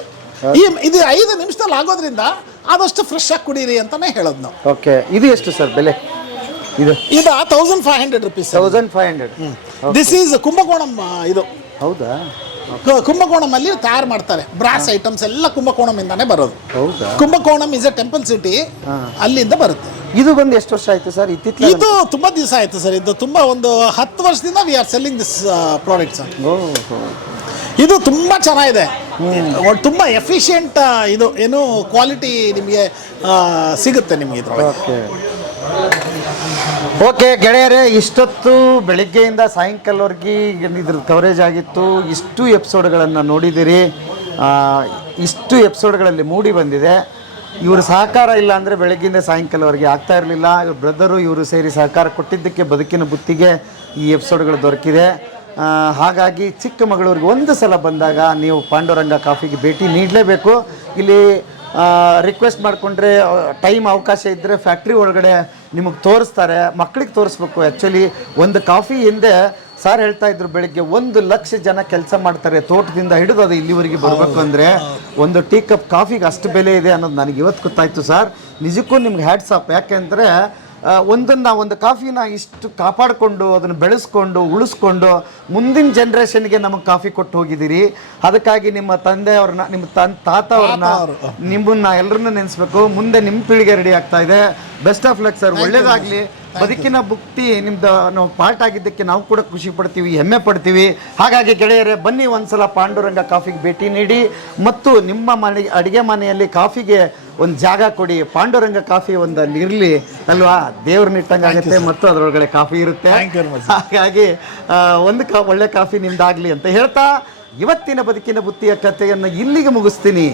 ಇದು 5 ನಿಮಿಷದಲ್ಲಿ ಆಗೋದ್ರಿಂದ ಆದಷ್ಟು ಫ್ರೆಶ್ ಆಗಿ ಕುಡೀರಿ ಅಂತಾನೆ ಹೇಳೋದು ನಾವು. ಓಕೆ. ಇದು ಎಷ್ಟು ಸರ್ ಬೆಲೆ? ಇದು 1500 rupees. 1500. This is Kumbakonam. ಇದು ಹೌದಾ? ಕುಂಭಕೋಣಂ ಅಲ್ಲಿ ತಯಾರು ಮಾಡ್ತಾರೆ. ಬ್ರಾಸ್ ಐಟಮ್ಸ್ ಎಲ್ಲ ಕುಂಭಕೋಣಂ ಇಂದಾನೆ ಬರೋದು. ಹೌದಾ? Kumbakonam is A temple city, ಅಲ್ಲಿಂದ ಬರುತ್ತೆ. ಇದು ಬಂದು ಎಷ್ಟು ವರ್ಷ ಆಯ್ತು ಸರ್? ಇತ್ತೀಚೆಗೆ ಇದು ತುಂಬಾ ದಿವಸ ಆಯ್ತು ಸರ್. ಇದು ತುಂಬಾ ಒಂದು 10 ವರ್ಷದಿಂದ we are selling this product sir. ಇದು ತುಂಬಾ ಚೆನ್ನಾಗಿದೆ, ತುಂಬಾ ಎಫಿಷಿಯಂಟ್. ಇದು ಏನು ಕ್ವಾಲಿಟಿ ನಿಮಗೆ ಸಿಗುತ್ತೆ ನಿಮಗೆ ಇದು. ಓಕೆ ಗೆಳೆಯರೇ, ಇಷ್ಟೊತ್ತು ಬೆಳಿಗ್ಗೆಯಿಂದ ಸಾಯಂಕಾಲವರೆಗೆ ಇದ್ರ ಕವರೇಜ್ ಆಗಿತ್ತು. ಇಷ್ಟು ಎಪಿಸೋಡ್ಗಳನ್ನು ನೋಡಿದ್ದೀರಿ. ಇಷ್ಟು ಎಪಿಸೋಡ್ಗಳಲ್ಲಿ ಮೂಡಿ ಬಂದಿದೆ. ಇವರು ಸಹಕಾರ ಇಲ್ಲ ಅಂದರೆ ಬೆಳಗ್ಗಿಂದ ಸಾಯಂಕಾಲವರೆಗೆ ಆಗ್ತಾ ಇರಲಿಲ್ಲ. ಇವ್ರ ಬ್ರದರು ಇವರು ಸೇರಿ ಸಹಕಾರ ಕೊಟ್ಟಿದ್ದಕ್ಕೆ ಬದುಕಿನ ಬುತ್ತಿಗೆ ಈ ಎಪಿಸೋಡ್ಗಳು ದೊರಕಿದೆ. ಹಾಗಾಗಿ ಚಿಕ್ಕಮಗಳೂರಿಗೆ ಒಂದು ಸಲ ಬಂದಾಗ ನೀವು ಪಾಂಡುರಂಗ ಕಾಫಿಗೆ ಭೇಟಿ ನೀಡಲೇಬೇಕು. ಇಲ್ಲಿ ರಿಕ್ವೆಸ್ಟ್ ಮಾಡಿಕೊಂಡ್ರೆ ಟೈಮ್ ಅವಕಾಶ ಇದ್ದರೆ ಫ್ಯಾಕ್ಟ್ರಿ ಒಳಗಡೆ ನಿಮಗೆ ತೋರಿಸ್ತಾರೆ. ಮಕ್ಕಳಿಗೆ ತೋರಿಸ್ಬೇಕು. ಆ್ಯಕ್ಚುಲಿ ಒಂದು ಕಾಫಿ ಹಿಂದೆ ಸರ್ ಹೇಳ್ತಾ ಇದ್ರು, ಬೆಳಿಗ್ಗೆ 1 ಲಕ್ಷ ಜನ ಕೆಲಸ ಮಾಡ್ತಾರೆ ತೋಟದಿಂದ ಹಿಡಿದು ಅದು ಇಲ್ಲಿವರೆಗೆ ಬರಬೇಕು ಅಂದರೆ. ಒಂದು ಟೀ ಕಪ್ ಕಾಫಿಗೆ ಅಷ್ಟು ಬೆಲೆ ಇದೆ ಅನ್ನೋದು ನನಗೆ ಇವತ್ತು ಗೊತ್ತಾಯಿತು ಸರ್. ನಿಜಕ್ಕೂ ನಿಮ್ಗೆ ಹ್ಯಾಟ್ಸ್ ಆಫ್. ಯಾಕೆಂದರೆ ಒಂದು ಕಾಫಿನ ಇಷ್ಟು ಕಾಪಾಡಿಕೊಂಡು ಅದನ್ನು ಬೆಳೆಸ್ಕೊಂಡು ಉಳಿಸ್ಕೊಂಡು ಮುಂದಿನ ಜನ್ರೇಷನ್ಗೆ ನಮಗೆ ಕಾಫಿ ಕೊಟ್ಟು ಹೋಗಿದ್ದೀರಿ. ಅದಕ್ಕಾಗಿ ನಿಮ್ಮ ತಂದೆಯವ್ರನ್ನ, ನಿಮ್ಮ ತಾತ ಅವ್ರನ್ನ, ನಿಮ್ಮನ್ನ ಎಲ್ಲರನ್ನ ನೆನೆಸ್ಬೇಕು. ಮುಂದೆ ನಿಮ್ಮ ಪೀಳಿಗೆ ರೆಡಿ ಆಗ್ತಾ ಇದೆ. Best of luck sir. ಒಳ್ಳೇದಾಗಲಿ. ಬದುಕಿನ ಬುಕ್ತಿ ನಿಮ್ದು ನಾವು ಪಾರ್ಟ್ ಆಗಿದ್ದಕ್ಕೆ ನಾವು ಕೂಡ ಖುಷಿ ಪಡ್ತೀವಿ, ಹೆಮ್ಮೆ ಪಡ್ತೀವಿ. ಹಾಗಾಗಿ ಗೆಳೆಯರೇ, ಬನ್ನಿ ಒಂದ್ಸಲ ಪಾಂಡುರಂಗ ಕಾಫಿಗೆ ಭೇಟಿ ನೀಡಿ ಮತ್ತು ನಿಮ್ಮ ಮನೆ ಅಡುಗೆ ಮನೆಯಲ್ಲಿ ಕಾಫಿಗೆ ಒಂದು ಜಾಗ ಕೊಡಿ. ಪಾಂಡುರಂಗ ಕಾಫಿ ಒಂದು ಅಲ್ಲಿ ಇರಲಿ ಅಲ್ವಾ? ದೇವ್ರನ್ನ ಇಟ್ಟಂಗಾಗುತ್ತೆ ಮತ್ತು ಅದರೊಳಗಡೆ ಕಾಫಿ ಇರುತ್ತೆ. ಹಾಗಾಗಿ ಒಳ್ಳೆ ಕಾಫಿ ನಿಮ್ದಾಗಲಿ ಅಂತ ಹೇಳ್ತಾ ಇವತ್ತಿನ ಬದುಕಿನ ಬುತ್ತಿಯ ಕಥೆಯನ್ನು ಇಲ್ಲಿಗೆ ಮುಗಿಸ್ತೀನಿ.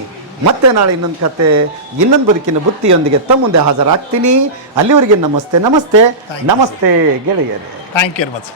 ಮತ್ತೆ ನಾಳೆ ಇನ್ನೊಂದು ಕತೆ, ಇನ್ನೊಂದು ಬದುಕಿನ ಬುತ್ತಿಯೊಂದಿಗೆ ತಮ್ಮ ಮುಂದೆ ಹಾಜರಾಗ್ತೀನಿ. ಅಲ್ಲಿವರೆಗೆ ನಮಸ್ತೆ ನಮಸ್ತೆ ನಮಸ್ತೆ ಗೆಳೆಯರೇ. Thank you very much.